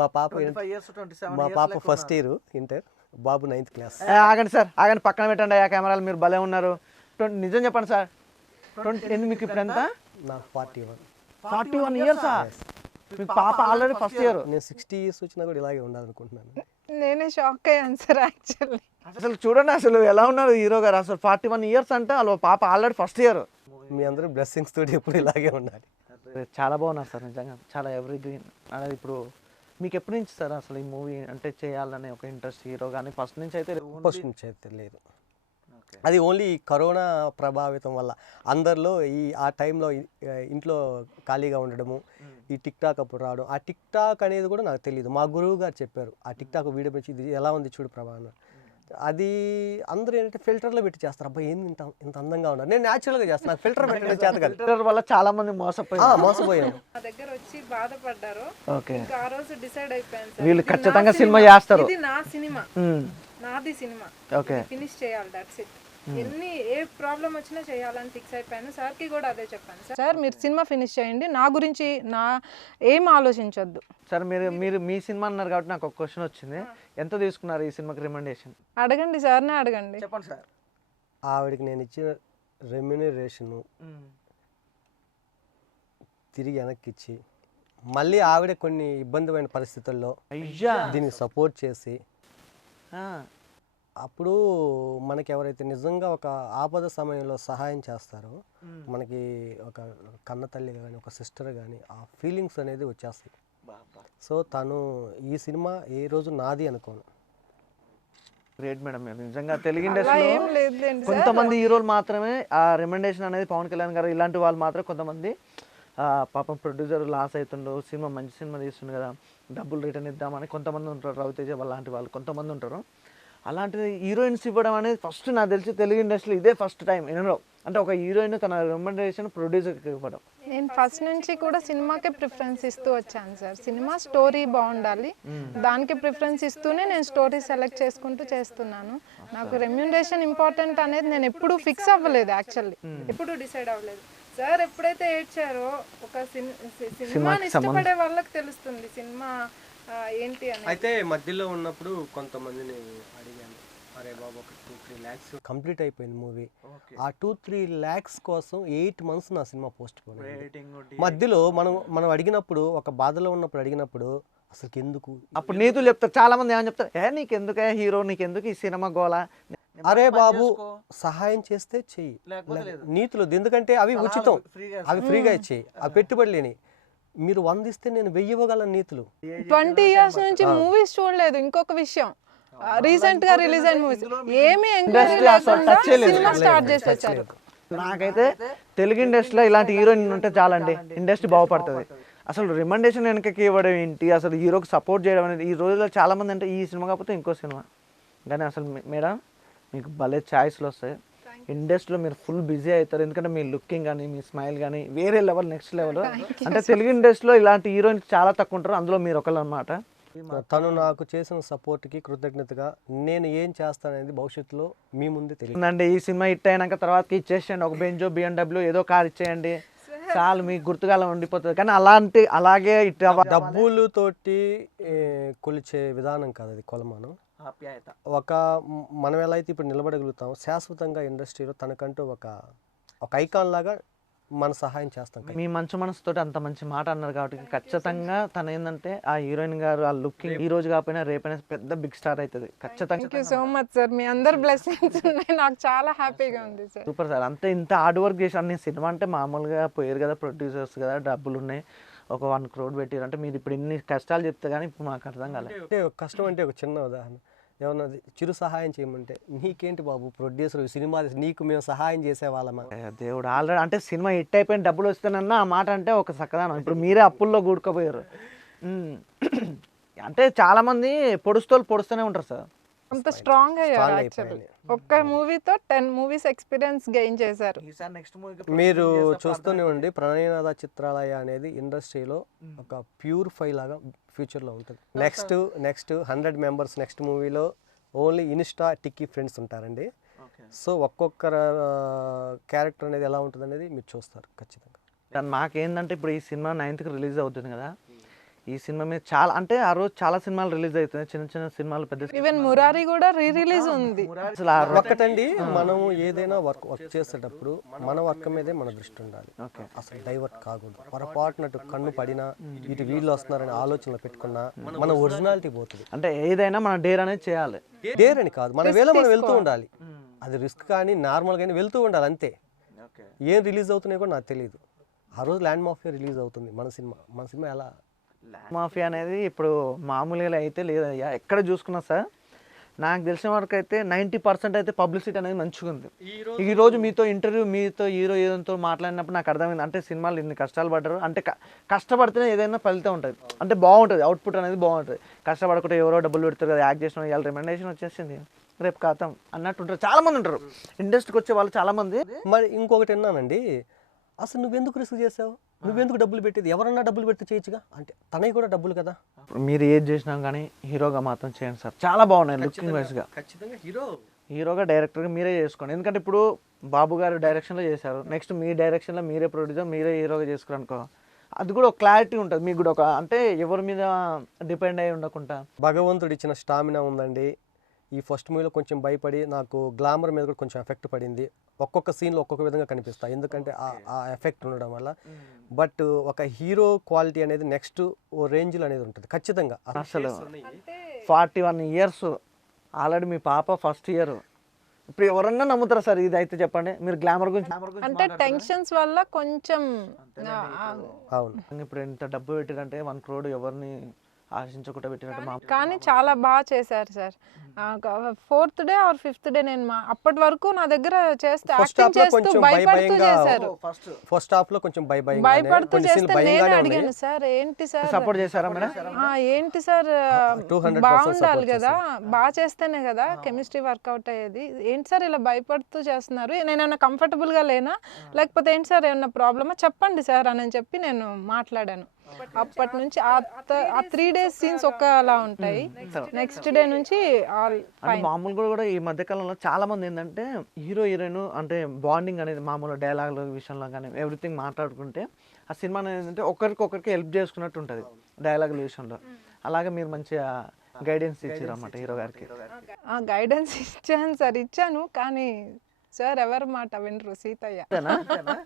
మా పాప 25 years, 27 మా years పాప లెక్క ఫస్ట్ ఉన్నారు. ఇయర్ ఇంటర్, బాబు 9th class. ఆగండి సార్, ఆగండి, పక్కన పెట్టండి ఆ కెమెరాలు. మీరు భలే ఉన్నారు. నిజం చెప్పండి సార్, మీకు ఇప్పుడు ఎంత? నాకు 41. 41 years. మీకు పాప ఆల్రెడీ ఫస్ట్ ఇయర్. నేను 60 years వచ్చినా కూడా ఇలాగే ఉండాలనుకుంటున్నాను. నేనే షాక్ అయ్యాను సార్ యాక్చువల్లీ. అసలు చూడండి అసలు ఎలా ఉన్నారు హీరో గారు. అసలు 41 years అంటే వాళ్ళ పాప ఆల్రెడీ ఫస్ట్ ఇయర్. మీ అందరూ బ్లెస్సింగ్స్ తోటి ఎప్పుడు ఇలాగే ఉండాలి. చాలా బాగున్నారు సార్ నిజంగా, చాలా ఎవరీ గ్రీన్. అనేది ఇప్పుడు మీకు ఎప్పటి నుంచి సార్ అసలు ఈ మూవీ అంటే చేయాలనే ఒక ఇంట్రెస్ట్ హీరో కానీ ఫస్ట్ నుంచి అయితే? ఫస్ట్ నుంచి అయితే లేదు. అది ఓన్లీ కరోనా ప్రభావితం వల్ల అందరిలో ఆ టైంలో ఇంట్లో ఖాళీగా ఉండడము, ఈ టిక్ టాక్ అప్పుడు రావడం. ఆ టిక్ టాక్ అనేది కూడా నాకు తెలియదు, మా గురువు గారు చెప్పారు. ఆ టిక్ టాక్ వీడియో పెట్టి ఇది ఎలా ఉంది చూడు ప్రభా అన్న. అది అందరూ ఏంటంటే ఫిల్టర్లో పెట్టి చేస్తారు. అబ్బాయి ఏంది ఇంత అందంగా ఉన్నారు. నేను న్యాచురల్గా చేస్తాను, నాకు ఫిల్టర్ పెట్టడం చేత కాదు. ఫిల్టర్ వల్ల చాలా మంది మోసపోయాను. నా దగ్గర వచ్చి బాధపడ్డారు. ఓకే, ఇంకా ఆ రోజు డిసైడ్ అయిపోయాను సార్, వీళ్ళు ఇది నా ఖచ్చితంగా సినిమా చేస్తారు. ఇది నా సినిమా, నాది సినిమా, ఓకే, ఫినిష్ చేయాలి, దట్స్ ఇట్. ఏ ప్రాబ్లం వచ్చినా చేయాలని ఫిక్స్ అయిపోయాను. సార్కి కూడా అదే చెప్పాను సార్. సార్ మీరు సినిమా ఫినిష్ చేయండి, నా గురించి ఏం ఆలోచించొద్దు. సార్ మీరు మీ సినిమా అన్నారు కాబట్టి నాకు ఒక క్వశ్చన్ వచ్చింది. ఎంత తీసుకున్నారు ఈ సినిమాకి రికమెండేషన్? అడగండి సార్నే అడగండి. చెప్పండి సార్. ఆవిడకి నేను ఇచ్చిన రెమ్యునరేషను తిరిగి వెనక్కి ఇచ్చి, మళ్ళీ ఆవిడ కొన్ని ఇబ్బందిమైన పరిస్థితుల్లో అయ్యా, దీనికి సపోర్ట్ చేసి, అప్పుడు మనకి ఎవరైతే నిజంగా ఒక ఆపద సమయంలో సహాయం చేస్తారో, మనకి ఒక కన్న తల్లి కానీ, ఒక సిస్టర్ కానీ, ఆ ఫీలింగ్స్ అనేది వచ్చేస్తాయి. సో తను ఈ సినిమా ఏ రోజు నాది అనుకోను. Great madam. మీరు నిజంగా తెలుగు అలా ఇండస్ట్రీలో ఏం లేదులేండి సార్. కొంతమంది హీరోలు మాత్రమే ఆ రికమెండేషన్ అనేది, పవన్ కళ్యాణ్ గారు ఇలాంటి వాళ్ళు మాత్రం కొంతమంది పాపం ప్రొడ్యూసర్ లాస్ అవుతుండో, సినిమా మంచి సినిమా తీస్తుండు కదా డబ్బులు రిటర్న్ ఇద్దామని కొంతమంది ఉంటారు. రవితేజ లాంటి వాళ్ళు కొంతమంది ఉంటారు. అలాంటిది హీరోయిన్స్ ఇవ్వడం అనేది ఫస్ట్ నాకు తెలిసి తెలుగు ఇండస్ట్రీలో ఇదే ఫస్ట్ టైం ఎన్నో. అంటే ఒక హీరోయిన్ తన రికమెండేషన్ ప్రొడ్యూసర్కి ఇవ్వడం. నేను ఫస్ట్ నుంచి కూడా సినిమాకే ప్రిఫరెన్స్ ఇస్తూ వచ్చాను సార్. సినిమా స్టోరీ బాగుండాలి, దానికి ప్రిఫరెన్స్ ఇస్తూనే నేను స్టోరీ సెలెక్ట్ చేసుకుంటూ చేస్తున్నాను. నాకు రెమ్యునరేషన్ ఇంపార్టెంట్ అనేది నేను ఎప్పుడూ ఫిక్స్ అవ్వలేదు యాక్చువల్లీ. ఎప్పుడు డిసైడ్ అవ్వలేదు సార్. ఎప్పుడైతే ఏడ్చారో, ఒక సినిమాని ఇష్టపడే వాళ్ళకి తెలుస్తుంది సినిమా ఏంటి అని. అయితే మధ్యలో ఉన్నప్పుడు కొంతమందిని అడిగాను, అరే బాబు ఒక 2-3 lakhs కంప్లీట్ అయిపోయింది మూవీ. ఆ 2-3 lakhs కోసం 8 months నా సినిమా పోస్ట్ పోన్. మధ్యలో మనం అడిగినప్పుడు, ఒక బాధలో ఉన్నప్పుడు అడిగినప్పుడు అసలు ఎందుకు అప్పుడు నీతులు చెప్తారు చాలా మంది. ఏమని చెప్తారు, నీకెందుకే హీరో, నీకెందుకు ఈ సినిమా గోల? అరే బాబు సహాయం చేస్తే చెయ్యి, నీతులు ఎందుకంటే అవి ఉచితం, అవి ఫ్రీగా ఇచ్చేయి, అవి పెట్టుబడి లేని. మీరు 100 ఇస్తే నేను 1000 ఇవ్వగలను నీతులు. 20 years నుంచి మూవీస్ చూడలేదు. ఇంకొక విషయం, రీసెంట్ గా రిలీజ్ అయిన మూవీస్ ఏమి ఎంక్వైరీ లేకుండా సినిమా స్టార్ట్ చేసి వచ్చారు. నాకైతే తెలుగు ఇండస్ట్రీలో ఇలాంటి హీరోయిన్ ఉంటే చాలండి, ఇండస్ట్రీ బాగుపడుతుంది. అసలు రికమెండేషన్ వెనకకి ఇవ్వడం ఏంటి, అసలు హీరోకి సపోర్ట్ చేయడం అనేది ఈ రోజుల్లో చాలా మంది అంటే ఈ సినిమా కాకపోతే ఇంకో సినిమా. కానీ అసలు మేడం మీకు భలే ఛాయిస్లు వస్తాయి. ఇండస్ట్రీలో మీరు ఫుల్ బిజీ అవుతారు, ఎందుకంటే మీ లుకింగ్ కానీ, మీ స్మైల్ కానీ వేరే లెవెల్, నెక్స్ట్ లెవెల్. అంటే తెలుగు ఇండస్ట్రీలో ఇలాంటి హీరోయిన్స్ చాలా తక్కువ ఉంటారు, అందులో మీరు ఒకళ్ళు అన్నమాట. తను నాకు చేసిన సపోర్ట్కి కృతజ్ఞతగా నేను ఏం చేస్తాననేది భవిష్యత్తులో మీ ముందే తెలియదు అండి. ఈ సినిమా హిట్ అయినాక తర్వాతకి ఇచ్చేసేయండి, ఒక బెంజో BMW ఏదో కార్ ఇచ్చేయండి చాలు, మీకు గుర్తుగా ఉండిపోతుంది. కానీ అలాగే ఇట్ డబ్బులతోటి కొలిచే విధానం కాదు అది కొలమానం. మనం ఎలా అయితే ఇప్పుడు నిలబడగలుగుతాం, శాశ్వతంగా ఇండస్ట్రీలో తనకంటూ ఒక ఐకాన్ లాగా మన సహాయం చేస్తాం. మీ మంచి మనసుతో అంత మంచి మాట అన్నారు కాబట్టి ఖచ్చితంగా తను ఏంటంటే ఆ హీరోయిన్ గారు ఆ లుకింగ్ ఈ రోజు కాకపోయినా రేపైనా పెద్ద బిగ్ స్టార్ అవుతుంది ఖచ్చితంగా. Thank you so much sir, మీ అందరు బ్లెస్సింగ్స్ ఉన్నాయి, నాకు చాలా హ్యాపీగా ఉంది సార్. Super sir. అంతే ఇంత హార్డ్ వర్క్ చేశాను. నేను సినిమా అంటే మామూలుగా పోయారు కదా, ప్రొడ్యూసర్స్ కదా, డబ్బులు ఉన్నాయి, ఒక 1 crore పెట్టారు అంటే మీరు ఇప్పుడు ఇన్ని కష్టాలు చెప్తే కానీ ఇప్పుడు మాకు అర్థం కాలేదు. అంటే ఒక కష్టం అంటే ఒక చిన్న ఉదాహరణ, ఏమన్నా చిరు సహాయం చేయమంటే నీకేంటి బాబు ప్రొడ్యూసర్ సినిమా నీకు మేము సహాయం చేసేవాళ్ళమా. దేవుడు ఆల్రెడీ అంటే సినిమా హిట్ అయిపోయిన డబ్బులు వస్తానన్నా ఆ మాట అంటే ఒక చక్కదానం. ఇప్పుడు మీరే అప్పుల్లో కూడుకోపోయారు. అంటే చాలా మంది పొడుస్తూనే ఉంటారు సార్. అంత స్ట్రాంగ్ అయ్యారు Strong యాక్చువల్లీ. అయిపోయింది. ఒక్క మూవీతో 10 మూవీస్ ఎక్స్పీరియన్స్ గెయిన్ చేశారు. ఈసారి నెక్స్ట్ మూవీకి మీరు చూస్తూనే ఉండి ప్రణయనాథ చిత్రాలయ అనేది ఇండస్ట్రీలో ఒక ప్యూర్ ఫైవ్ లాగా ఫ్యూచర్లో ఉంటుంది. నెక్స్ట్ 100 మెంబర్స్ నెక్స్ట్ మూవీలో ఓన్లీ ఇన్స్టా టిక్కీ ఫ్రెండ్స్ ఉంటారండి. సో ఒక్కొక్కరు క్యారెక్టర్ అనేది ఎలా ఉంటుంది అనేది మీరు చూస్తారు ఖచ్చితంగా. కానీ మాకేందంటే ఇప్పుడు ఈ సినిమా 9th రిలీజ్ అవుతుంది కదా, ఈ సినిమా మీద చాలా అంటే ఆ రోజు చాలా సినిమాలు రిలీజ్ అవుతున్నాయి, చిన్న చిన్న సినిమాలు, పెద్ద ఈవెన్ మురారి కూడా రిలీజ్ ఉంది. అసలు ఆ రోజు ఒక్కటండి, మనం ఏదైనా వర్క్ చేసేటప్పుడు మన వర్క్ మీదే మన దృష్టి ఉండాలి. అసలు డైవర్ట్ కాకూడదు. పొరపాటునట్టు కన్ను పడినా ఇటు వీళ్ళు వస్తున్నారని ఆలోచనలు పెట్టుకున్నా మన ఒరిజినాలిటీ పోతుంది. అంటే ఏదైనా మన డేర్ అనేది చేయాలి. డేర్ అని కాదు, మన వేళ మనం వెళ్తూ ఉండాలి. అది రిస్క్ కానీ నార్మల్ కానీ వెళ్తూ ఉండాలి అంతే. ఏం రిలీజ్ అవుతున్నాయో కూడా నాకు తెలియదు. ఆ రోజు ల్యాండ్ మాఫియా రిలీజ్ అవుతుంది, మన సినిమా ఎలా మాఫియా అనేది ఇప్పుడు మామూలుగా అయితే లేదయ్యా. ఎక్కడ చూసుకున్నా సార్ నాకు తెలిసిన వరకు అయితే 90% అయితే పబ్లిసిటీ అనేది మంచిగా ఉంది. ఈ రోజు మీతో ఇంటర్వ్యూ మీతో హీరో ఏదంతో మాట్లాడినప్పుడు నాకు అర్థమైంది అంటే సినిమాలు ఇన్ని కష్టాలు పడ్డారు అంటే కష్టపడితేనే ఏదైనా ఫలితం ఉంటుంది, అంటే బాగుంటుంది, అవుట్పుట్ అనేది బాగుంటుంది. కష్టపడకుండా ఎవరో డబ్బులు పెడతారు కదా, యాక్ట్ చేసిన ఇవాళ రికమెండేషన్ వచ్చేసింది రేపు ఖాతం అన్నట్టు ఉంటారు. చాలా మంది ఉంటారు ఇండస్ట్రీకి వచ్చే వాళ్ళు చాలా మంది. మరి ఇంకొకటి విన్నానండి, అసలు నువ్వెందుకు రిస్క్ చేసావు, నువ్వెందుకు డబ్బులు పెట్టేది, ఎవరన్నా డబ్బులు పెడితే చేయొచ్చుగా అంటే తనవి కూడా డబ్బులు కదా. మీరు ఏది చేసినా కానీ హీరోగా మాత్రం చేయండి సార్, చాలా బాగున్నాయి లుకింగ్ వైజ్గా. ఖచ్చితంగా హీరోగా డైరెక్టర్గా మీరే చేసుకోండి. ఎందుకంటే ఇప్పుడు బాబు గారు డైరెక్షన్లో చేశారు, నెక్స్ట్ మీ డైరెక్షన్లో మీరే ప్రొడ్యూసర్ మీరే హీరోగా చేసుకోరు అనుకో, అది కూడా ఒక క్లారిటీ ఉంటుంది మీకు కూడా, ఒక అంటే ఎవరి మీద డిపెండ్ అయ్యి ఉండకుండా. భగవంతుడు ఇచ్చిన స్టామినా ఉందండి. ఈ ఫస్ట్ మూవీలో కొంచెం భయపడి నాకు గ్లామర్ మీద కూడా కొంచెం ఎఫెక్ట్ పడింది. ఒక్కొక్క సీన్లో ఒక్కొక్క విధంగా కనిపిస్తా, ఎందుకంటే ఆ ఎఫెక్ట్ ఉండడం వల్ల. బట్ ఒక హీరో క్వాలిటీ అనేది నెక్స్ట్ ఓ రేంజ్లో అనేది ఉంటుంది ఖచ్చితంగా. అసలు 41 years ఆల్రెడీ మీ పాప ఫస్ట్ ఇయర్, ఇప్పుడు ఎవరన్నా నమ్ముతారా సార్ ఇది అయితే చెప్పండి. మీరు గ్లామర్ గురించి అంటే టెన్షన్స్ వల్ల కొంచెం అవును. ఇప్పుడు ఎంత డబ్బు పెట్టారంటే 1 crore ఎవరిని ఆశించకుండా పెట్టినట్టు మా కానీ చాలా బాగా చేశారు sir. 4th day or 5th day నేను అప్పటి వరకు నా దగ్గర చేస్తే యాక్టింగ్ చేస్తూ భయపడుతూ చేశారు. ఫస్ట్ హాఫ్ లో కొంచెం భయపడుతూ చేస్తే నేనే అడిగాను సార్ ఏంటి సార్ సపోర్ట్ చేశారా మేడం? ఏంటి సార్ బాగుండాలి కదా, బాగా చేస్తేనే కదా కెమిస్ట్రీ వర్కౌట్ అయ్యేది, ఏంటి సార్ ఇలా భయపడుతూ చేస్తున్నారు, నేను ఏమన్నా కంఫర్టబుల్ గా లేనా లేకపోతే ఏంటి సార్ ఏమన్నా ప్రాబ్లమా చెప్పండి సార్ అని చెప్పి నేను మాట్లాడాను. అప్పటి నుంచి ఆ 3 days సీన్స్ ఒకలా ఉంటాయి, నెక్స్ట్ డే నుంచి మామూలుగా కూడా ఈ మధ్య కాలంలో చాలా మంది ఏంటంటే హీరో హీరోయిన్ అంటే బాండింగ్ అనేది మామూలు డైలాగుల విషయంలో కానీ ఎవ్రీథింగ్ మాట్లాడుకుంటే ఆ సినిమా ఏంటంటే ఒకరికి హెల్ప్ చేసుకున్నట్టు ఉంటుంది డైలాగుల విషయంలో. అలాగే మీరు మంచిగా గైడెన్స్ ఇచ్చారు అన్నమాట హీరో గారికి. గైడెన్స్ ఇచ్చాను సార్, ఇచ్చాను కానీ సార్ ఎవరి మాట వినరు, సీతయ్య.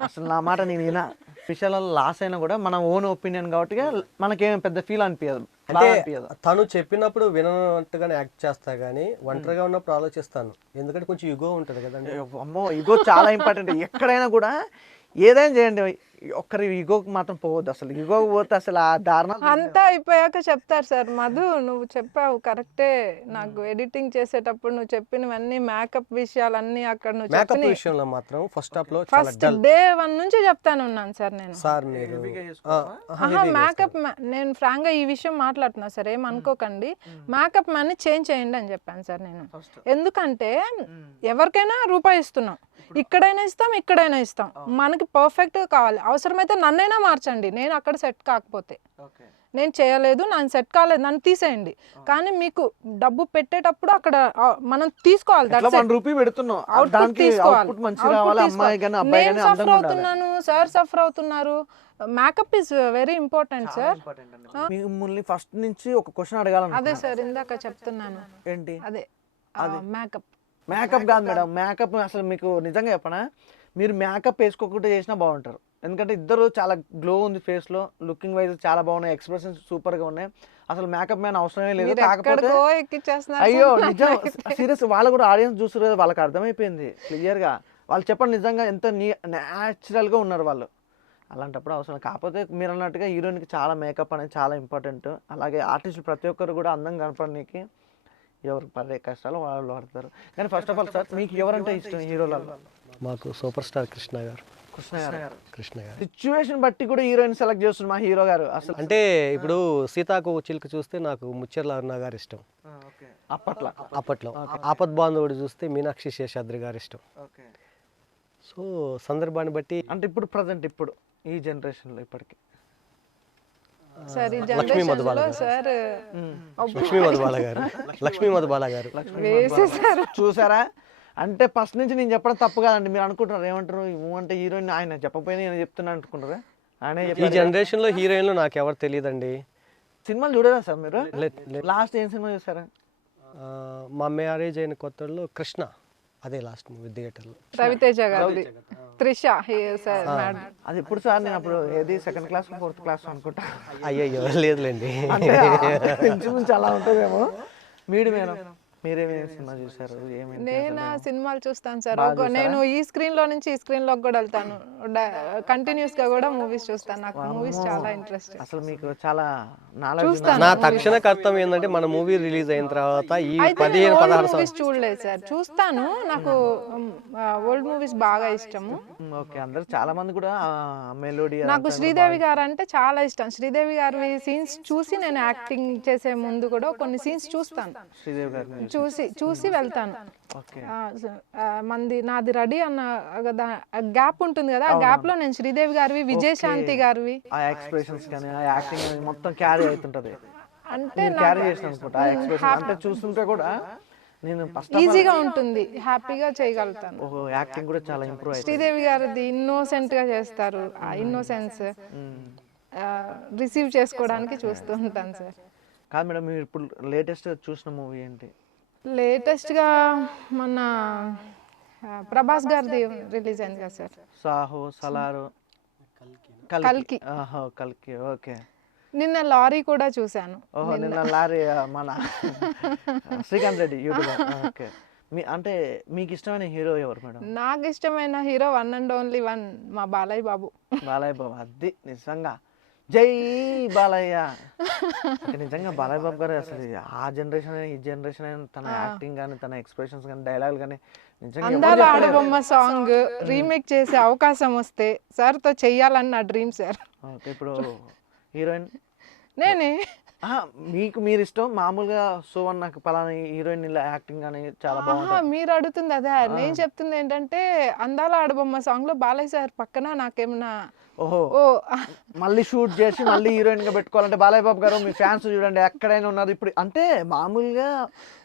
అసలు నా మాట నేను వినా విషయాలలో లాస్ అయినా కూడా మన ఓన్ ఒపీనియన్ కాబట్టి మనకేం పెద్ద ఫీల్ అనిపించదు. అంటే తను చెప్పినప్పుడు వినట్టుగానే యాక్ట్ చేస్తా గానీ ఒంటరిగా ఉన్నప్పుడు ఆలోచిస్తాను, ఎందుకంటే కొంచెం ఇగో ఉంటుంది కదండి. అమ్మో ఇగో చాలా ఇంపార్టెంట్. ఎక్కడైనా కూడా ఏదైనా చేయండి, ఒక్కరి ఈగోకి మాత్రం పోవద్దు. అసలు ఈగోకి పోతే అసలు ఆ దారుణం అంతా అయిపోయాక చెప్తారు సార్, మధు నువ్వు చెప్పావు కరెక్టే, నాకు ఎడిటింగ్ చేసేటప్పుడు నువ్వు చెప్పినవన్నీ మేకప్ విషయాలన్నీ అక్కడ నువ్వు మేకప్ విషయంలో మాత్రం ఫస్ట్ హాఫ్ లో ఫస్ట్ డే 1 నుంచి చెప్తాను ఉన్నాను సార్ నేను. సార్ మీరు మేకప్ నేను ఫ్రాంక్ గా ఈ విషయం మాట్లాడుతున్నా సార్, ఏమనుకోకండి, మేకప్ మ్యాన్ ని చేంజ్ చేయండి అని చెప్పాను సార్ నేను. ఎందుకంటే ఎవరికైనా రూపాయి ఇస్తున్నాం, ఇక్కడైనా ఇస్తాం ఇక్కడైనా ఇస్తాం, మనకి పర్ఫెక్ట్ గా కావాలి, అవసరమైతే నన్నైనా మార్చండి, నేను అక్కడ సెట్ కాకపోతే నేను చేయలేదు, నన్ను సెట్ కాలేదు నన్ను తీసేయండి, కానీ మీకు డబ్బు పెట్టేటప్పుడు అక్కడ మనం తీసుకోవాలి, సఫర్ అవుతున్నాను సార్, సఫర్ అవుతున్నారు, makeup is very important sir. మిమ్మల్ని ఫస్ట్ నుంచి ఒక క్వశ్చన్ అడగాలి. అదే సార్ ఇందాక చెప్తున్నాను, ఏంటి అదే మేకప్ కాదు మేడం, మేకప్ అసలు మీకు నిజంగా చెప్పనా, మీరు మేకప్ వేసుకోకుండా చేసినా బాగుంటారు. ఎందుకంటే ఇద్దరు చాలా గ్లో ఉంది ఫేస్ లో, లుకింగ్ వైజ్ చాలా బాగున్నాయి, ఎక్స్ప్రెషన్స్ సూపర్ గా ఉన్నాయి, అసలు మేకప్ మ్యాన్ అవసరమే లేదు. కాకపోతే అయ్యో నిజం సీరియస్, వాళ్ళు కూడా ఆడియన్స్ చూస్తారు కదా, వాళ్ళకి అర్థమైపోయింది క్లియర్ గా. వాళ్ళు చెప్పండి నిజంగా ఎంత న్యాచురల్ గా ఉన్నారు వాళ్ళు. అలాంటప్పుడు అవసరం. కాకపోతే మీరు అన్నట్టుగా హీరోయిన్కి చాలా మేకప్ అనేది చాలా ఇంపార్టెంట్. అలాగే ఆర్టిస్టులు ప్రతి ఒక్కరు కూడా అందంగా కనపడడానికి ఎవరు పడే కష్టాలు వాళ్ళు పడతారు. కానీ ఫస్ట్ ఆఫ్ ఆల్ సార్ మీకు ఎవరంటే ఇష్టం హీరోలలో? మాకు సూపర్ స్టార్ కృష్ణ గారు. కృష్ణ గారు. కృష్ణ గారు సిచ్యువేషన్ బట్టి కూడా హీరోయిన్ సెలెక్ట్ చేస్తున్నారు మా హీరో గారు అసలు. అంటే ఇప్పుడు సీతాకు చిలుక చూస్తే నాకు ముచ్చెర్ల అరుణ గారు ఇష్టం అప్పట్లో. అప్పట్లో. ఆపద్ బాంధవుడు చూస్తే మీనాక్షి శేషాద్రి గారు ఇష్టం. సో సందర్భాన్ని బట్టి అంటే ఇప్పుడు ప్రజెంట్ ఇప్పుడు ఈ జనరేషన్లో ఇప్పటికి సార్ ఈ లక్ష్మీ మధుబాల జనరేషన్లో గారు. సార్ లక్ష్మీ మధుబాల గారు. లక్ష్మీ మధుబాల గారు. వేసేసారు. చూసారా? అంటే ఫస్ట్ నుంచి నేను చెప్పడం తప్పు కాదండి. మీరు అనుకుంటున్నారు ఏమంటారు అంటే హీరోయిన్ ఆయన చెప్పకపోయినా నేను చెప్తున్నా అనుకుంటారా? ఆయనే ఈ చెప్పారు. జనరేషన్లో హీరోయిన్లు నాకు ఎవరు తెలియదండి. సినిమాలు చూడరా సార్ మీరు? లేదు. లాస్ట్ ఏం సినిమా చూసారా? మా మ్యారేజ్ అయిన కొత్తలో కృష్ణ, అదే లాస్ట్ మూవీ థియేటర్లో. రవితేజ గారిది త్రిష సార్ మేడం. అది ఎప్పుడు సార్? నేను అప్పుడు ఏది సెకండ్ క్లాస్ ఫోర్త్ క్లాస్ అనుకుంటా. అయ్యయ్యో లేదులేండి. అంటే ఇంచుమించు అలా ఉంటుందేమో. మేడం మీరేమేమి సినిమా చూసారు? ఏమేమి? నేను సినిమాలు చూస్తాను సార్. నేను ఈ స్క్రీన్ లో నుంచి ఈ స్క్రీన్ లోకి కూడా వెళ్తాను. కంటిన్యూస్ గా కూడా మూవీస్ చూస్తాను. నాకు మూవీస్ చాలా ఇంట్రెస్ట్. అసలు మీకు చాలా నాలెడ్జ్ చూస్తాను. నా తక్షణ కర్తవ్యం ఏంటంటే మన మూవీ రిలీజ్ అయిన తర్వాత ఈ 15-16 మూవీస్ చూడలేదు సార్. చూస్తాను. నాకు ఓల్డ్ మూవీస్ బాగా ఇష్టము. ఓకే. అందరు చాలా మంది కూడా మెలోడీ. నాకు శ్రీదేవి గారు అంటే చాలా ఇష్టం. శ్రీదేవి గారి సీన్స్ చూసి నేను యాక్టింగ్ చేసే ముందు కూడా కొన్ని సీన్స్ చూస్తాను. శ్రీదేవి గారు చూసి వెళ్తాను. ఓకే. నాది రెడీ అన్న గ్యాప్ ఉంటుంది కదా, ఆ గ్యాప్ లో నేను శ్రీదేవి గారివి, విజయశాంతి గారివి ఆ ఎక్స్ప్రెషన్స్ కానీ ఆ యాక్టింగ్ అనేది మొత్తం క్యారీ అవుతుంటది. అంటే క్యారీ చేసిన అనుకుంటా ఆ ఎక్స్ప్రెషన్. అంటే చూస్తుంటే కూడా నేను ఫస్ట్ ఈజీగా ఉంటుంది, హ్యాపీగా చేయగలుగుతాను. ఓహో, యాక్టింగ్ కూడా చాలా ఇంప్రూవ్ అయింది. శ్రీదేవి గారిది ఇన్నోసెంట్ గా చేస్తారు. ఆ ఇన్నోసెన్స్ రిసీవ్ చేసుకోవడానికి చూస్తూ ఉంటాను సార్. కాదు మేడం, మీరు ఇప్పుడు లేటెస్ట్ చూసిన మూవీ ఏంటి? లేటెస్ట్ గా మన ప్రభాస్ గారిది రిలీజ్ అయింది కదా సార్, సాహో, సలారు, కల్కి. ఆహో, కల్కి. ఓకే. నిన్న లారీ కూడా చూశాను. ఓహో, నిన్న లారీ మన శ్రీకాంత్ రెడ్డి యూట్యూబర్. ఓకే. అంటే మీకు ఇష్టమైన హీరో ఎవరు మేడం? నాకు ఇష్టమైన hero one and only one మా బాలయ్య బాబు. బాలయ్య బాబు. అది నిజంగా జై బాలయ్య. నిజంగా బాలయ్య బాబు గారు అసలు ఆ జనరేషన్ ఈ జనరేషన్ అయిన తన యాక్టింగ్ కానీ తన ఎక్స్ప్రెషన్స్ కానీ డైలాగులు కానీ నిజంగా అందాల ఆడబొమ్మ సాంగ్ రీమేక్ చేసే అవకాశం వస్తే సార్ తో చెయ్యాలని నా డ్రీమ్ సార్. ఓకే. ఇప్పుడు హీరోయిన్ నేనే. మీకు మీరు ఇష్టం మామూలుగా సువన్ నాకు పలానా హీరోయిన్ ఇలా యాక్టింగ్ కానీ చాలా బాగుంటుంది. మీరు అడుగుతుంది అదే. నేను చెప్తుంది ఏంటంటే అందాల ఆడబొమ్మ సాంగ్ లో బాలయ్య సార్ పక్కన నాకేమన్నా ఓహో మళ్ళీ షూట్ చేసి మళ్ళీ హీరోయిన్ గా పెట్టుకోవాలంటే బాలయ్య బాబు గారు మీ ఫ్యాన్స్ చూడండి ఎక్కడైనా ఉన్నారు. ఇప్పుడు అంటే మామూలుగా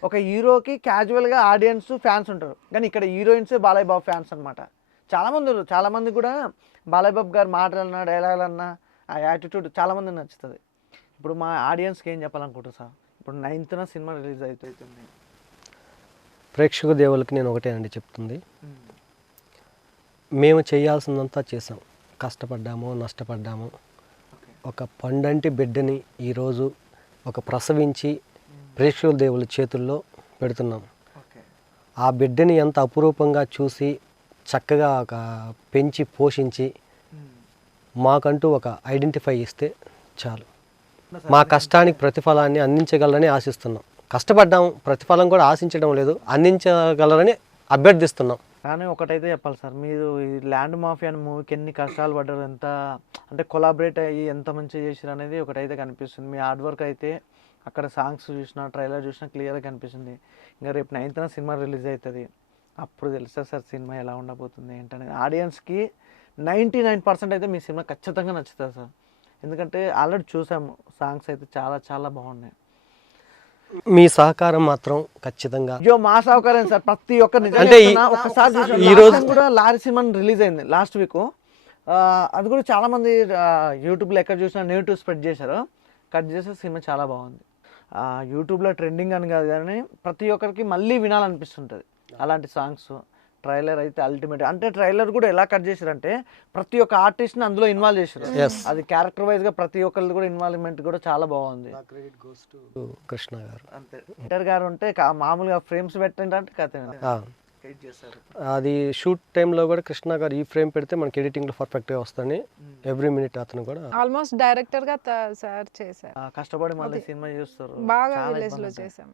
ఒక హీరోకి క్యాజువల్ గా ఆడియన్స్ ఫ్యాన్స్ ఉంటారు, కానీ ఇక్కడ హీరోయిన్సే బాలయ్య బాబు ఫ్యాన్స్ అనమాట. చాలా మంది కూడా బాలయ్య బాబు గారు మాటలన్నా డైలాగులు అన్నా ఆ యాటిట్యూడ్ చాలా మంది నచ్చుతుంది. ఇప్పుడు మా ఆడియన్స్కి ఏం చెప్పాలనుకుంటారు సార్? ఇప్పుడు 9th సినిమా రిలీజ్ అవుతుంది. ప్రేక్షక దేవులకి నేను ఒకటే అండి చెప్తుంది, మేము చేయాల్సిందంతా చేసాం. కష్టపడ్డాము, నష్టపడ్డాము. ఒక పండంటి బిడ్డని ఈరోజు ఒక ప్రసవించి ప్రేక్షకుల దేవుల చేతుల్లో పెడుతున్నాం. ఆ బిడ్డని ఎంత అపురూపంగా చూసి చక్కగా ఒక పెంచి పోషించి మాకంటూ ఒక ఐడెంటిఫై ఇస్తే చాలు. మా కష్టానికి ప్రతిఫలాన్ని అందించగలరని ఆశిస్తున్నాం. కష్టపడ్డాము, ప్రతిఫలం కూడా ఆశించడం లేదు, అందించగలరని అభ్యర్థిస్తున్నాం. కానీ ఒకటైతే చెప్పాలి సార్, మీరు ఈ ల్యాండ్ మాఫియా అనే మూవీకి ఎన్ని కష్టాలు పడ్డారు, ఎంత అంటే కొలాబరేట్ అయ్యి ఎంత మంచిగా చేశారు అనేది ఒకటైతే కనిపిస్తుంది. మీ హార్డ్ వర్క్ అయితే అక్కడ సాంగ్స్ చూసినా ట్రైలర్ చూసినా క్లియర్గా కనిపిస్తుంది. ఇంకా రేపు 9th సినిమా రిలీజ్ అవుతుంది, అప్పుడు తెలుస్తుంది సార్ సినిమా ఎలా ఉండబోతుంది ఏంటనేది. ఆడియన్స్కి 99% అయితే మీ సినిమా ఖచ్చితంగా నచ్చుతుంది సార్. ఎందుకంటే ఆల్రెడీ చూసాము, సాంగ్స్ అయితే చాలా చాలా బాగున్నాయి. మీ సహకారం మాత్రం ఖచ్చితంగా. అయ్యో మా సహకారం సార్, ప్రతి ఒక్క అంటే ఒక్కసారి ఈ రోజు కూడా లారీ సినిమా రిలీజ్ అయింది లాస్ట్ వీక్. అది కూడా చాలా మంది యూట్యూబ్లో ఎక్కడ చూసినా నెగిటివ్ స్ప్రెడ్ చేశారు. కట్ చేసే సినిమా చాలా బాగుంది. యూట్యూబ్లో ట్రెండింగ్ అని కాదు కానీ ప్రతి ఒక్కరికి మళ్ళీ వినాలనిపిస్తుంటుంది అలాంటి సాంగ్స్. ట్రైలర్ అయితే అల్టిమేట్. అంటే ట్రైలర్ కూడా ఎలా కట్ చేశారంటే ప్రతి ఒక్క ఆర్టిస్ట్ని అందులో ఇన్వాల్వ్ చేశారు. అది క్యారెక్టర్ వైజ్గా ప్రతి ఒక్కరిది కూడా ఇన్వాల్వ్మెంట్ కూడా చాలా బాగుంది. కృష్ణ గారు అంతే. ఇంటర్ గారు ఉంటే మామూలుగా ఫ్రేమ్స్ పెట్టండి కథ ఎడిట్ చేస్తారు? అది షూట్ టైంలో కూడా కృష్ణ గారు ఈ ఫ్రేమ్ పెడితే మనకి ఎడిటింగ్లో పర్ఫెక్ట్గా వస్తుంది. ఎవ్రీ మినిట్ అతను కూడా ఆల్మోస్ట్ డైరెక్టర్ గా సార్ చేశారు. కష్టపడి మళ్ళీ సినిమా చేస్తారు. బాగా చాలా విలేజ్ ఇబ్బంది లో ఉంటుంది. చేసాం.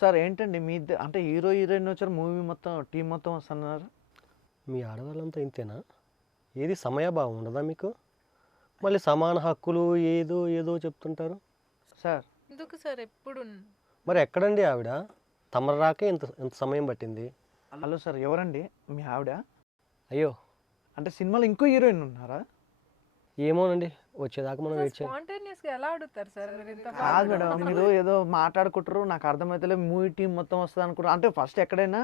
సార్ ఏంటండి మీ అంటే హీరో హీరోయిన్ వచ్చారు, మూవీ మొత్తం టీం మొత్తం వస్తున్నారు. మీ ఆడవాళ్ళంతా ఇంతేనా? ఏది సమయభావం ఉండదా మీకు? మళ్ళీ సమాన హక్కులు ఏదో ఏదో చెప్తుంటారు. సార్ ఎందుకు సార్ ఎప్పుడు మరి ఎక్కడండి ఆవిడ? తమరు రాకే ఇంత ఇంత సమయం పట్టింది. హలో సార్, ఎవరండి మీ ఆవిడ? అయ్యో అంటే సినిమాలో ఇంకో హీరోయిన్ ఉన్నారా? ఏమోనండి, వచ్చేదాకా మనం వెయిట్ చేయాలి. స్పాంటేనియస్ గా ఎలా అడుగుతారు సార్ మీరు ఇంత కాదు మేడం, మీరు ఏదో మాట్లాడుకుంటారు, నాకు అర్థమైతే మూవీ టీం మొత్తం వస్తుంది అనుకుంటారు. అంటే ఫస్ట్ ఎక్కడైనా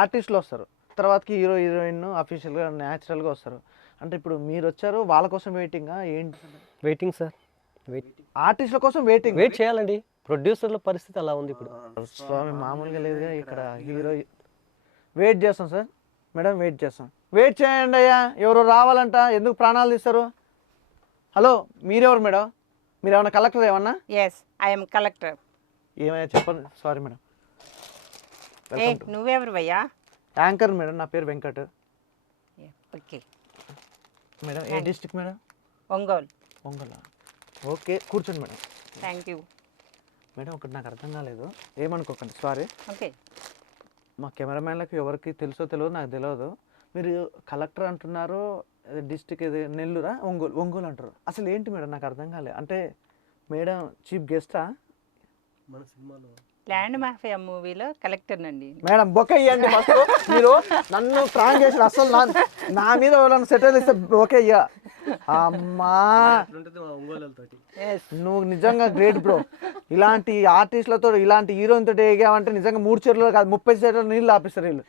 ఆర్టిస్టులు వస్తారు, తర్వాతకి హీరో హీరోయిన్ అఫీషియల్గా న్యాచురల్గా వస్తారు. అంటే ఇప్పుడు మీరు వచ్చారు, వాళ్ళ కోసం వెయిటింగా ఏంటి? వెయిటింగ్ సార్, వెయిట్ ఆర్టిస్టుల కోసం వెయిటింగ్. వెయిట్ చేయాలండి. ప్రొడ్యూసర్ల పరిస్థితి అలా ఉంది ఇప్పుడు. స్వామి మామూలుగా లేదుగా ఇక్కడ హీరో. వెయిట్ చేస్తాం సార్, మేడం వెయిట్ చేస్తాం. వెయిట్ చేయండి అయ్యా, ఎవరు రావాలంట, ఎందుకు ప్రాణాలు తీస్తారు? హలో, మీరెవరు మేడం? మీరు ఏమన్నా కలెక్టర్ ఏమన్నా? Yes I'm collector. ఏమైనా చెప్పండి. Sorry madam. ఏ నువ్వెవరు భయ్యా? యాంకర్ మేడం, నా పేరు వెంకట్. ఓకే. మేడం ఏ district madam? Ongole. Ongole. Okay, కూర్చోండి మేడం. Thank you. మేడం ఒకటి నాకు అర్థం కాలేదు, ఏమనుకోకండి, సారీ. ఓకే. మా కెమెరామ్యాన్లకు ఎవరికి తెలుసో తెలియదు, నాకు తెలియదు. మీరు కలెక్టర్ అంటున్నారు, డిస్ట్రిక్ట్ ఇది నెల్లూరా? ఒంగోలు. ఒంగోలు అంటారు. అసలు ఏంటి మేడం, నాకు అర్థం కాలేదు. అంటే మేడం చీఫ్ గెస్టా? మన సినిమాలో ల్యాండ్ మాఫియా మూవీలో కలెక్టర్ నండి. మేడం బొక్క ఇవ్వండి ఫస్ట్. మీరు నన్ను ప్రాంక్ చేసిన అసలు నా మీద ఎవరైనా సెటిల్ ఇస్తే ఓకే ఇయ్య. అమ్మా నువ్వు నిజంగా గ్రేట్ బ్రో. ఇలాంటి ఆర్టిస్టులతో ఇలాంటి హీరోయిన్ తోటి ఎగావంటే నిజంగా 3 చెరువులు కాదు 30 చెరువులు నీళ్ళు ఆపిస్తారు వీళ్ళు.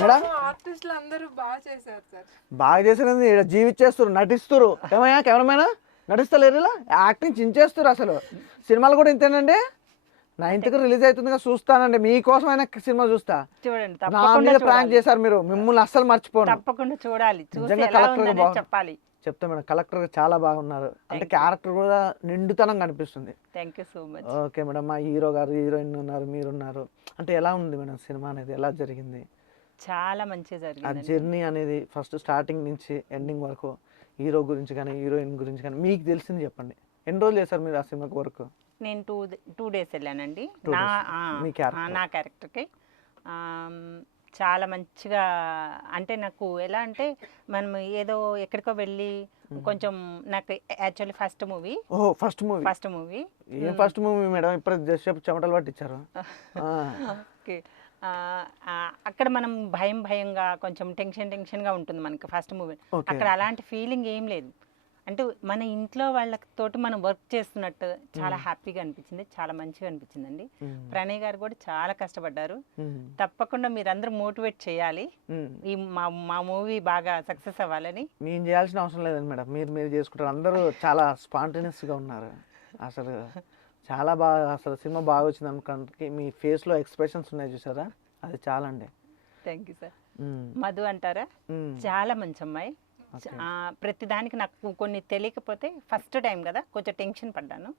మేడం ఆర్టిస్టులు అందరూ బాగా చేశారు సార్. బాగా చేసినది జీవించేస్తారు, నటిస్తారు. ఏమయ్యా కెమెరామేనా? నటిస్తలేరు, ఇలా యాక్టింగ్ చించేస్తారు. అసలు సినిమాలు కూడా ఇంతేనండి. 9th రిలీజ్ అవుతుందిగా, చూస్తానండి, మీకోసమైనా సినిమా చూస్తా. చూడండి, నా మీద ప్రాంక్ చేశారు మీరు, మిమ్మల్ని అస్సలు మర్చిపోను. తప్పకుండా చూడాలి, చూసి నిజంగా ఎలా కలెక్టర్ ఉందనేది చెప్పాలి. చెప్తా మేడం, కలెక్టర్ చాలా బాగున్నారు. అంటే క్యారెక్టర్ కూడా నిండుతనం కనిపిస్తుంది. Thank you so much. Okay madam, మా హీరో గారు హీరోయిన్ ఉన్నారు, మీరున్నారు. అంటే ఎలా ఉంది మేడం సినిమా అనేది, ఎలా జరిగింది? చాలా మంచిగా ఆ జరిగింది. జర్నీ అనేది ఫస్ట్ స్టార్టింగ్ నుంచి ఎండింగ్ వరకు హీరో గురించి కానీ హీరోయిన్ గురించి కానీ మీకు తెలిసింది చెప్పండి. ఎన్ని రోజులు చేశారు మీరు ఆ సినిమాకి వర్క్? నేను 2 days వెళ్ళానండి. 2 నా days. మీ character. నా క్యారెక్టర్కి చాలా మంచిగా. అంటే నాకు ఎలా అంటే మనం ఏదో ఎక్కడికో వెళ్ళి కొంచెం నాకు యాక్చువల్లీ ఫస్ట్ మూవీ. ఓహో, ఫస్ట్ మూవీ. ఏం ఫస్ట్ మూవీ మేడం? ఇప్పుడు జస్ట్ చెమటలు పట్టించారు. ఓకే. అక్కడ మనం భయంగా కొంచెం టెన్షన్గా ఉంటుంది మనకి ఫస్ట్ మూవీ. Okay. అక్కడ అలాంటి ఫీలింగ్ ఏం లేదు. అంటే మన ఇంట్లో వాళ్ళతోటి మనం వర్క్ చేస్తున్నట్టు చాలా హ్యాపీగా అనిపించింది, చాలా మంచిగా అనిపించిందండి. ప్రణయ్ గారు కూడా చాలా కష్టపడ్డారు. తప్పకుండా మీరందరూ మోటివేట్ చేయాలి, ఈ మా మూవీ బాగా సక్సెస్ అవ్వాలని. నేను చేయాల్సిన అవసరం లేదండి మేడం, మీరు చేసుకుంటారు. అందరూ చాలా స్పాంటేనియస్గా ఉన్నారు. అసలు చాలా బాగా, అసలు సినిమా బాగా వచ్చింది అనుకోడానికి మీ ఫేస్లో ఎక్స్ప్రెషన్స్ ఉన్నాయి చూసారా, అది చాలా అండి. Thank you sir. మధు అంటారా, చాలా మంచి అమ్మాయి. ప్రతిదానికి నాకు కొన్ని తెలియకపోతే ఫస్ట్ టైం కదా కొంచెం టెన్షన్ పడ్డాను.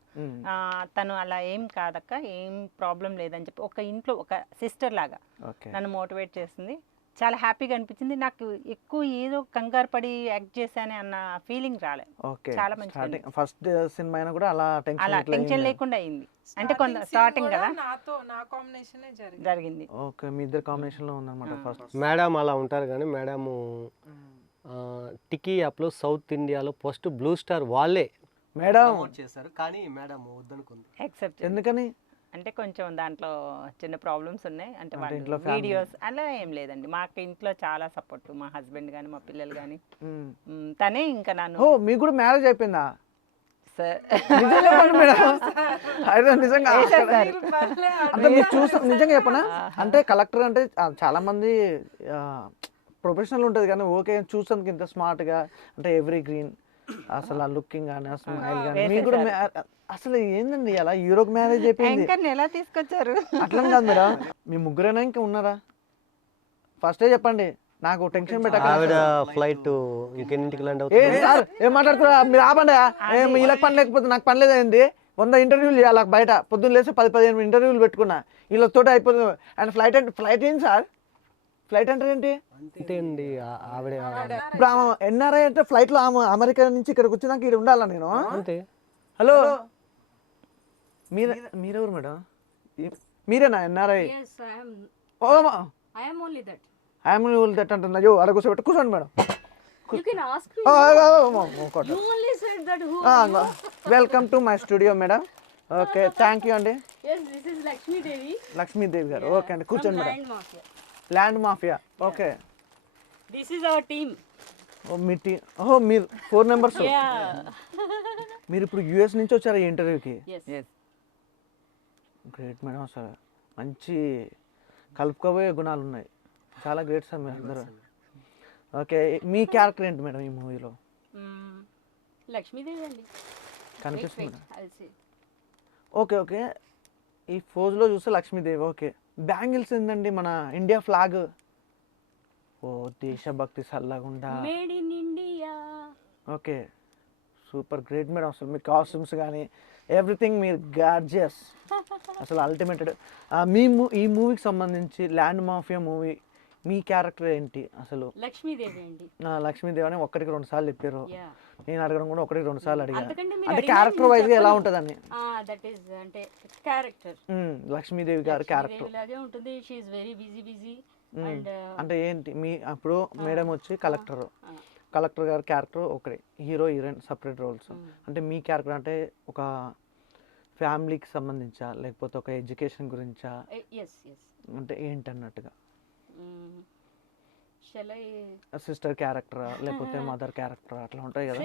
తను అలా ఏం కాదక్క, ఏం ప్రాబ్లం లేదని చెప్పి ఒక ఇంట్లో ఒక సిస్టర్ లాగా నన్ను మోటివేట్ చేస్తుంది. చాలా హ్యాపీగా అనిపించింది. నాకు ఎక్కువ ఏదో కంగారు పడి యాక్ట్ చేశానే అన్న ఫీలింగ్ రాలేదు. చాలా మంచి ఫస్ట్ సినిమా అయినా కూడా అలా టెన్షన్ లేకుండా అయింది. అంటే కొంత స్టార్టింగ్ కదా నా కాంబినేషన్ జరిగింది. ఓకే, మీ ఇద్దరు కాంబినేషన్ లో ఉందన్నమాట ఫస్ట్. మేడం అలా ఉంటారు కానీ మేడం టికీ యాప్లో సౌత్ ఇండియాలో ఫస్ట్ బ్లూ స్టార్ వాళ్ళే మేడం చేశారు, కానీ మేడం వద్దనుకుంది. యాక్సెప్ట్ ఎందుకని? అంటే కొంచెం దాంట్లో చిన్న ప్రాబ్లమ్స్ ఉన్నాయి. అంటే వాళ్ళ వీడియోస్ అలా ఏం లేదండి. మాకు ఇంట్లో చాలా సపోర్ట్, మా హస్బెండ్ కానీ మా పిల్లలు కానీ. తనే ఇంకా నన్ను. ఓ, మీకు కూడా మ్యారేజ్ అయిపోయిందా? సార్ నిజంగా అంటే మీరు చూసా, నిజంగా చెప్పనా, అంటే కలెక్టర్ అంటే చాలా మంది ప్రొఫెషనల్ ఉంటుంది కానీ ఓకే చూసానికి ఇంత స్మార్ట్గా, అంటే ఎవ్రీ గ్రీన్, అసలు ఆ లుకింగ్ కానీ ఆ స్మైల్ కానీ. మీకు కూడా అసలు ఏందండి అలా హీరోకి మ్యారేజ్ అయిపోయింది? ఎలా తీసుకొచ్చారు? అట్లా కాదు మేడం, మీ ముగ్గురైనా ఇంకా ఉన్నారా? ఫస్టే చెప్పండి, నాకు టెన్షన్ పెట్టక. ఆవిడ ఫ్లైట్ యూకే ఇంటికి ల్యాండ్ ఏం మాట్లాడుతున్నా మీరు? ఆపండి, వీళ్ళకి పని లేకపోతే నాకు పని లేదండి. 100 ఇంటర్వ్యూలు చేయాలి బయట. పొద్దున్న లేసి 10-15 ఇంటర్వ్యూలు పెట్టుకున్నా. వీళ్ళతో అయిపోతుంది. అండ్ ఫ్లైట్ ఏంటి సార్? ఫ్లైట్ అంటే ఏంటి? అంతే అండి ఆవిడ ఇప్పుడు ఆమె ఎన్ఆర్ఐ అంటే ఫ్లైట్లో ఆమె అమెరికా నుంచి ఇక్కడికి వచ్చినాక ఇక్కడ ఉండాలా నేను? అంతే. హలో, మీరెవరు మేడం? మీరేనా NRI? Yes, oh I am only that. I'm that అంటున్నా. అయ్యో అక్కడ కూర్చోబెట్టి కూర్చోండి madam. You can ask me. Oh, You only said that who are you? Welcome to my studio madam. Okay, thank you అండి. Yes, this is Lakshmi Devi. Lakshmidevi గారు. ఓకే అండి, కూర్చోండి madam. Land Mafia. Land mafia. Okay, This is our team. Me tea. ఓహో, మీరు 4 మెంబర్స్. Yeah. మీరు ఇప్పుడు యూఎస్ నుంచి వచ్చారా ఈ ఇంటర్వ్యూకి? Yes. గ్రేట్ మేడం, అసలు మంచి కలుపుకోబోయే గుణాలు ఉన్నాయి. చాలా గ్రేట్ సార్ మీరు అందరూ. ఓకే, మీ క్యారెక్టర్ ఏంటి మేడం ఈ మూవీలో? Lakshmi Devi అండి. కనిపిస్తుంది మేడం. I'll say. ఓకే, ఈ ఫోజ్లో చూస్తే లక్ష్మీదేవి. ఓకే, బ్యాంగిల్స్ ఏంటండి? మన ఇండియా ఫ్లాగ్. ఓ, దేశభక్తి సల్లగుండా. Made in India. Okay, super great madam. అసలు మీ కాస్ట్యూమ్స్ కానీ ఎవ్రీథింగ్ మీరు గార్జియస్, అసలు అల్టిమేటెడ్. ఈ మూవీకి సంబంధించి ల్యాండ్ మాఫియా మూవీ మీ క్యారెక్టర్ ఏంటి అసలు? Lakshmi Devi అండి. లక్ష్మీదేవి అని 1-2 సార్లు చెప్పారు. Yeah. నేను అడగడం కూడా 1-2 సార్లు అడిగాను. అంతకంటే మీరు అంటే అడిగినా క్యారెక్టర్ నేను వైజ్గా ఎలా చెప్పను. ఉంటుందని. That is అంటే క్యారెక్టర్. లక్ష్మీదేవి గారి క్యారెక్టర్ లాగే ఉంటుంది. She is very busy and అంటే ఏంటి? మీ అప్పుడు మేడం వచ్చి కలెక్టర్ గారి క్యారెక్టర్ ఒకటి, హీరో హీరోయిన్ సపరేట్ రోల్స్. అంటే మీ క్యారెక్టర్ అంటే ఒక ఫ్యామిలీకి సంబంధించా లేకపోతే ఒక ఎడ్యుకేషన్ గురించా? yes. అంటే ఏంటన్నట్టుగా Shall I సిస్టర్ క్యారెక్టర్ లేకపోతే మదర్ క్యారెక్టర్ అట్లా ఉంటాయి కదా.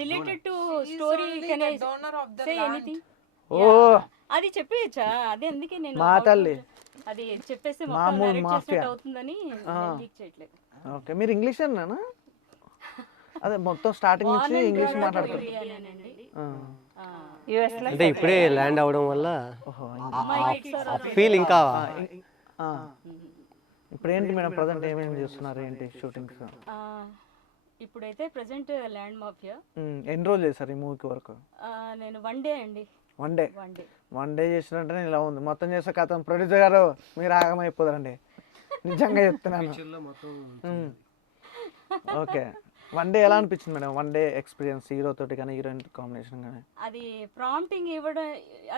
related to story can I say anything? ఓ, అది చెప్పేయచ్చా? అదే అందుకే నేను మా తల్లి. అది చెప్పేస్తే మామూలు మొత్తం మాఫియా. చేసినట్టు అవుతుందని నేను లీక్ చేయట్లేదు. ఓకే, మీరు ఇంగ్లీష్ అన్నానా? అదే మొత్తం స్టార్టింగ్ నుంచి ఇంగ్లీష్ మాట్లాడతారు. యూఎస్లో అంటే ఇప్పుడే ల్యాండ్ అవ్వడం వల్ల ఓహో, ఫీల్ ఇంకా ఇప్పుడు ఏంటి మేడం ప్రజెంట్ ఏమేమి చేస్తున్నారు? ఏంటి షూటింగ్స్? ఇప్పుడైతే ప్రెసెంట్ ల్యాండ్ మాఫియా ఎన్ని రోజులు చేశారు ఈ మూవీకి వరకు? నేను 1 day అండి. వన్ డే చేసినట్టే ఇలా ఉంది. మొత్తం చేసే కథ ప్రొడ్యూసర్ గారు మీరు ఆగమైపోతారండి, నిజంగా చెప్తున్నాను. ఓకే, 1 day ఎలా అనిపించింది మేడం? 1 day ఎక్స్పీరియన్స్ హీరో తోటి కానీ హీరోయిన్ కాంబినేషన్ కానీ? అది ప్రాంప్టింగ్ ఇవ్వడం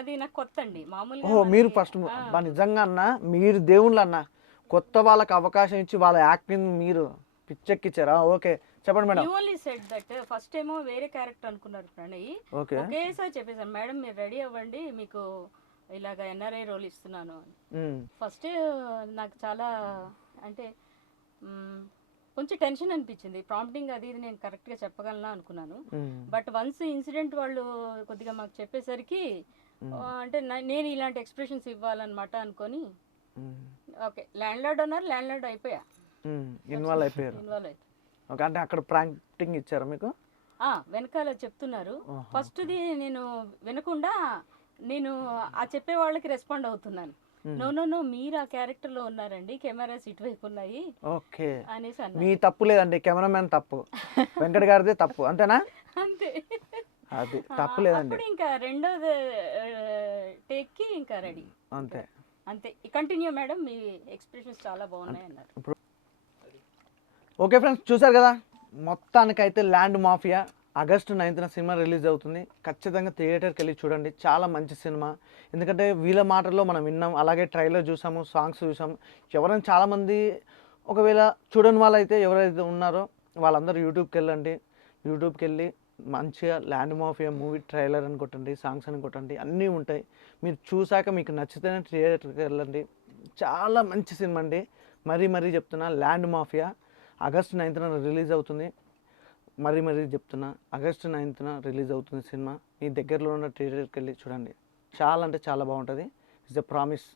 అది నాకు కొత్త అండి. మామూలుగా ఓహో, మీరు ఫస్ట్ నిజంగా అన్న మీరు దేవుళ్ళు అన్న, కొత్త వాళ్ళకి అవకాశం ఇచ్చి వాళ్ళ యాక్టింగ్ మీరు పిచ్చెక్కిచ్చారా? ఓకే, చెప్పండి madam. You only said that first ఏమో వేరే క్యారెక్టర్ అనుకున్నారు ప్రణయ్. ఓకే, ఒకేసారి చెప్పేసాను మేడం మీరు రెడీ అవ్వండి, మీకు ఇలాగ ఎన్ఆర్ఐ రోల్ ఇస్తున్నాను అని. ఫస్ట్ నాకు చాలా అంటే కొంచెం టెన్షన్ అనిపించింది. ప్రాంప్టింగ్ అది ఇది నేను కరెక్ట్గా చెప్పగలనా అనుకున్నాను. బట్ వన్స్ ఇన్సిడెంట్ వాళ్ళు కొద్దిగా మాకు చెప్పేసరికి అంటే నేను ఇలాంటి ఎక్స్ప్రెషన్స్ ఇవ్వాలన్నమాట అనుకొని ఓకే ల్యాండ్ లార్డ్ అయిపోయా. ఇన్వాల్వ్ అయిపోయారు. ఓకే, అంటే అక్కడ ప్రాంప్టింగ్ ఇచ్చారా మీకు? వెనకాల చెప్తున్నారు. ఫస్ట్ది నేను వినకుండా నేను ఆ చెప్పే వాళ్ళకి రెస్పాండ్ అవుతున్నాను. నో మీరు ఆ క్యారెక్టర్ లో ఉన్నారండి, కెమెరాస్ ఇటువైపు ఉన్నాయి ఓకే అనేసి అన్నారు. మీ తప్పు లేదండి, కెమెరామెన్ తప్పు, వెంకట్ గారిదే తప్పు, అంతేనా? అంతే, అది తప్పు లేదండి. అప్పుడు ఇంకా రెండోది టేక్ కి ఇంకా రెడీ. అంతే అంతే, కంటిన్యూ మేడం, మీ ఎక్స్ప్రెషన్స్ చాలా బాగున్నాయి అన్నారు. ఓకే ఫ్రెండ్స్, చూసారు కదా, మొత్తానికైతే land mafia August 9th cinema release అవుతుంది. ఖచ్చితంగా థియేటర్కి వెళ్ళి చూడండి, చాలా మంచి సినిమా. ఎందుకంటే వీళ్ళ మాటల్లో మనం విన్నాం, అలాగే ట్రైలర్ చూసాము, సాంగ్స్ చూసాము. ఎవరైనా చాలామంది ఒకవేళ చూడని వాళ్ళైతే ఎవరైతే ఉన్నారో వాళ్ళందరూ యూట్యూబ్కి వెళ్ళండి. యూట్యూబ్కి వెళ్ళి మంచిగా ల్యాండ్ మాఫియా మూవీ ట్రైలర్ అని కొట్టండి, సాంగ్స్ అని కొట్టండి, అన్నీ ఉంటాయి. మీరు చూసాక మీకు నచ్చితేనే థియేటర్కి వెళ్ళండి. చాలా మంచి సినిమా అండి, మరీ చెప్తున్నా. Land mafia August 9th release అవుతుంది. మరీ చెప్తున్నా, ఆగస్టు 9th రిలీజ్ అవుతుంది సినిమా. మీ దగ్గరలో ఉన్న థియేటర్కి వెళ్ళి చూడండి, చాలా అంటే చాలా బాగుంటుంది. It's a promise.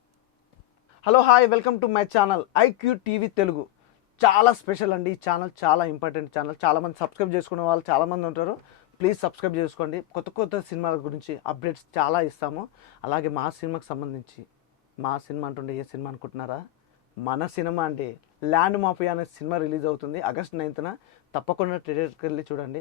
Hello hi, welcome to my channel IQ TV Telugu. చాలా స్పెషల్ అండి ఈ ఛానల్, చాలా ఇంపార్టెంట్ ఛానల్. చాలామంది సబ్స్క్రైబ్ చేసుకునే వాళ్ళు చాలామంది ఉంటారు. ప్లీజ్ సబ్స్క్రైబ్ చేసుకోండి. కొత్త సినిమాల గురించి అప్డేట్స్ చాలా ఇస్తాము. అలాగే మా సినిమాకి సంబంధించి, మా సినిమా అంటుండే ఏ సినిమా అనుకుంటున్నారా? మన సినిమా అండి, ల్యాండ్ మాఫియా అనే సినిమా రిలీజ్ అవుతుంది ఆగస్టు 9th. తప్పకుండా థియేటర్కి వెళ్ళి చూడండి.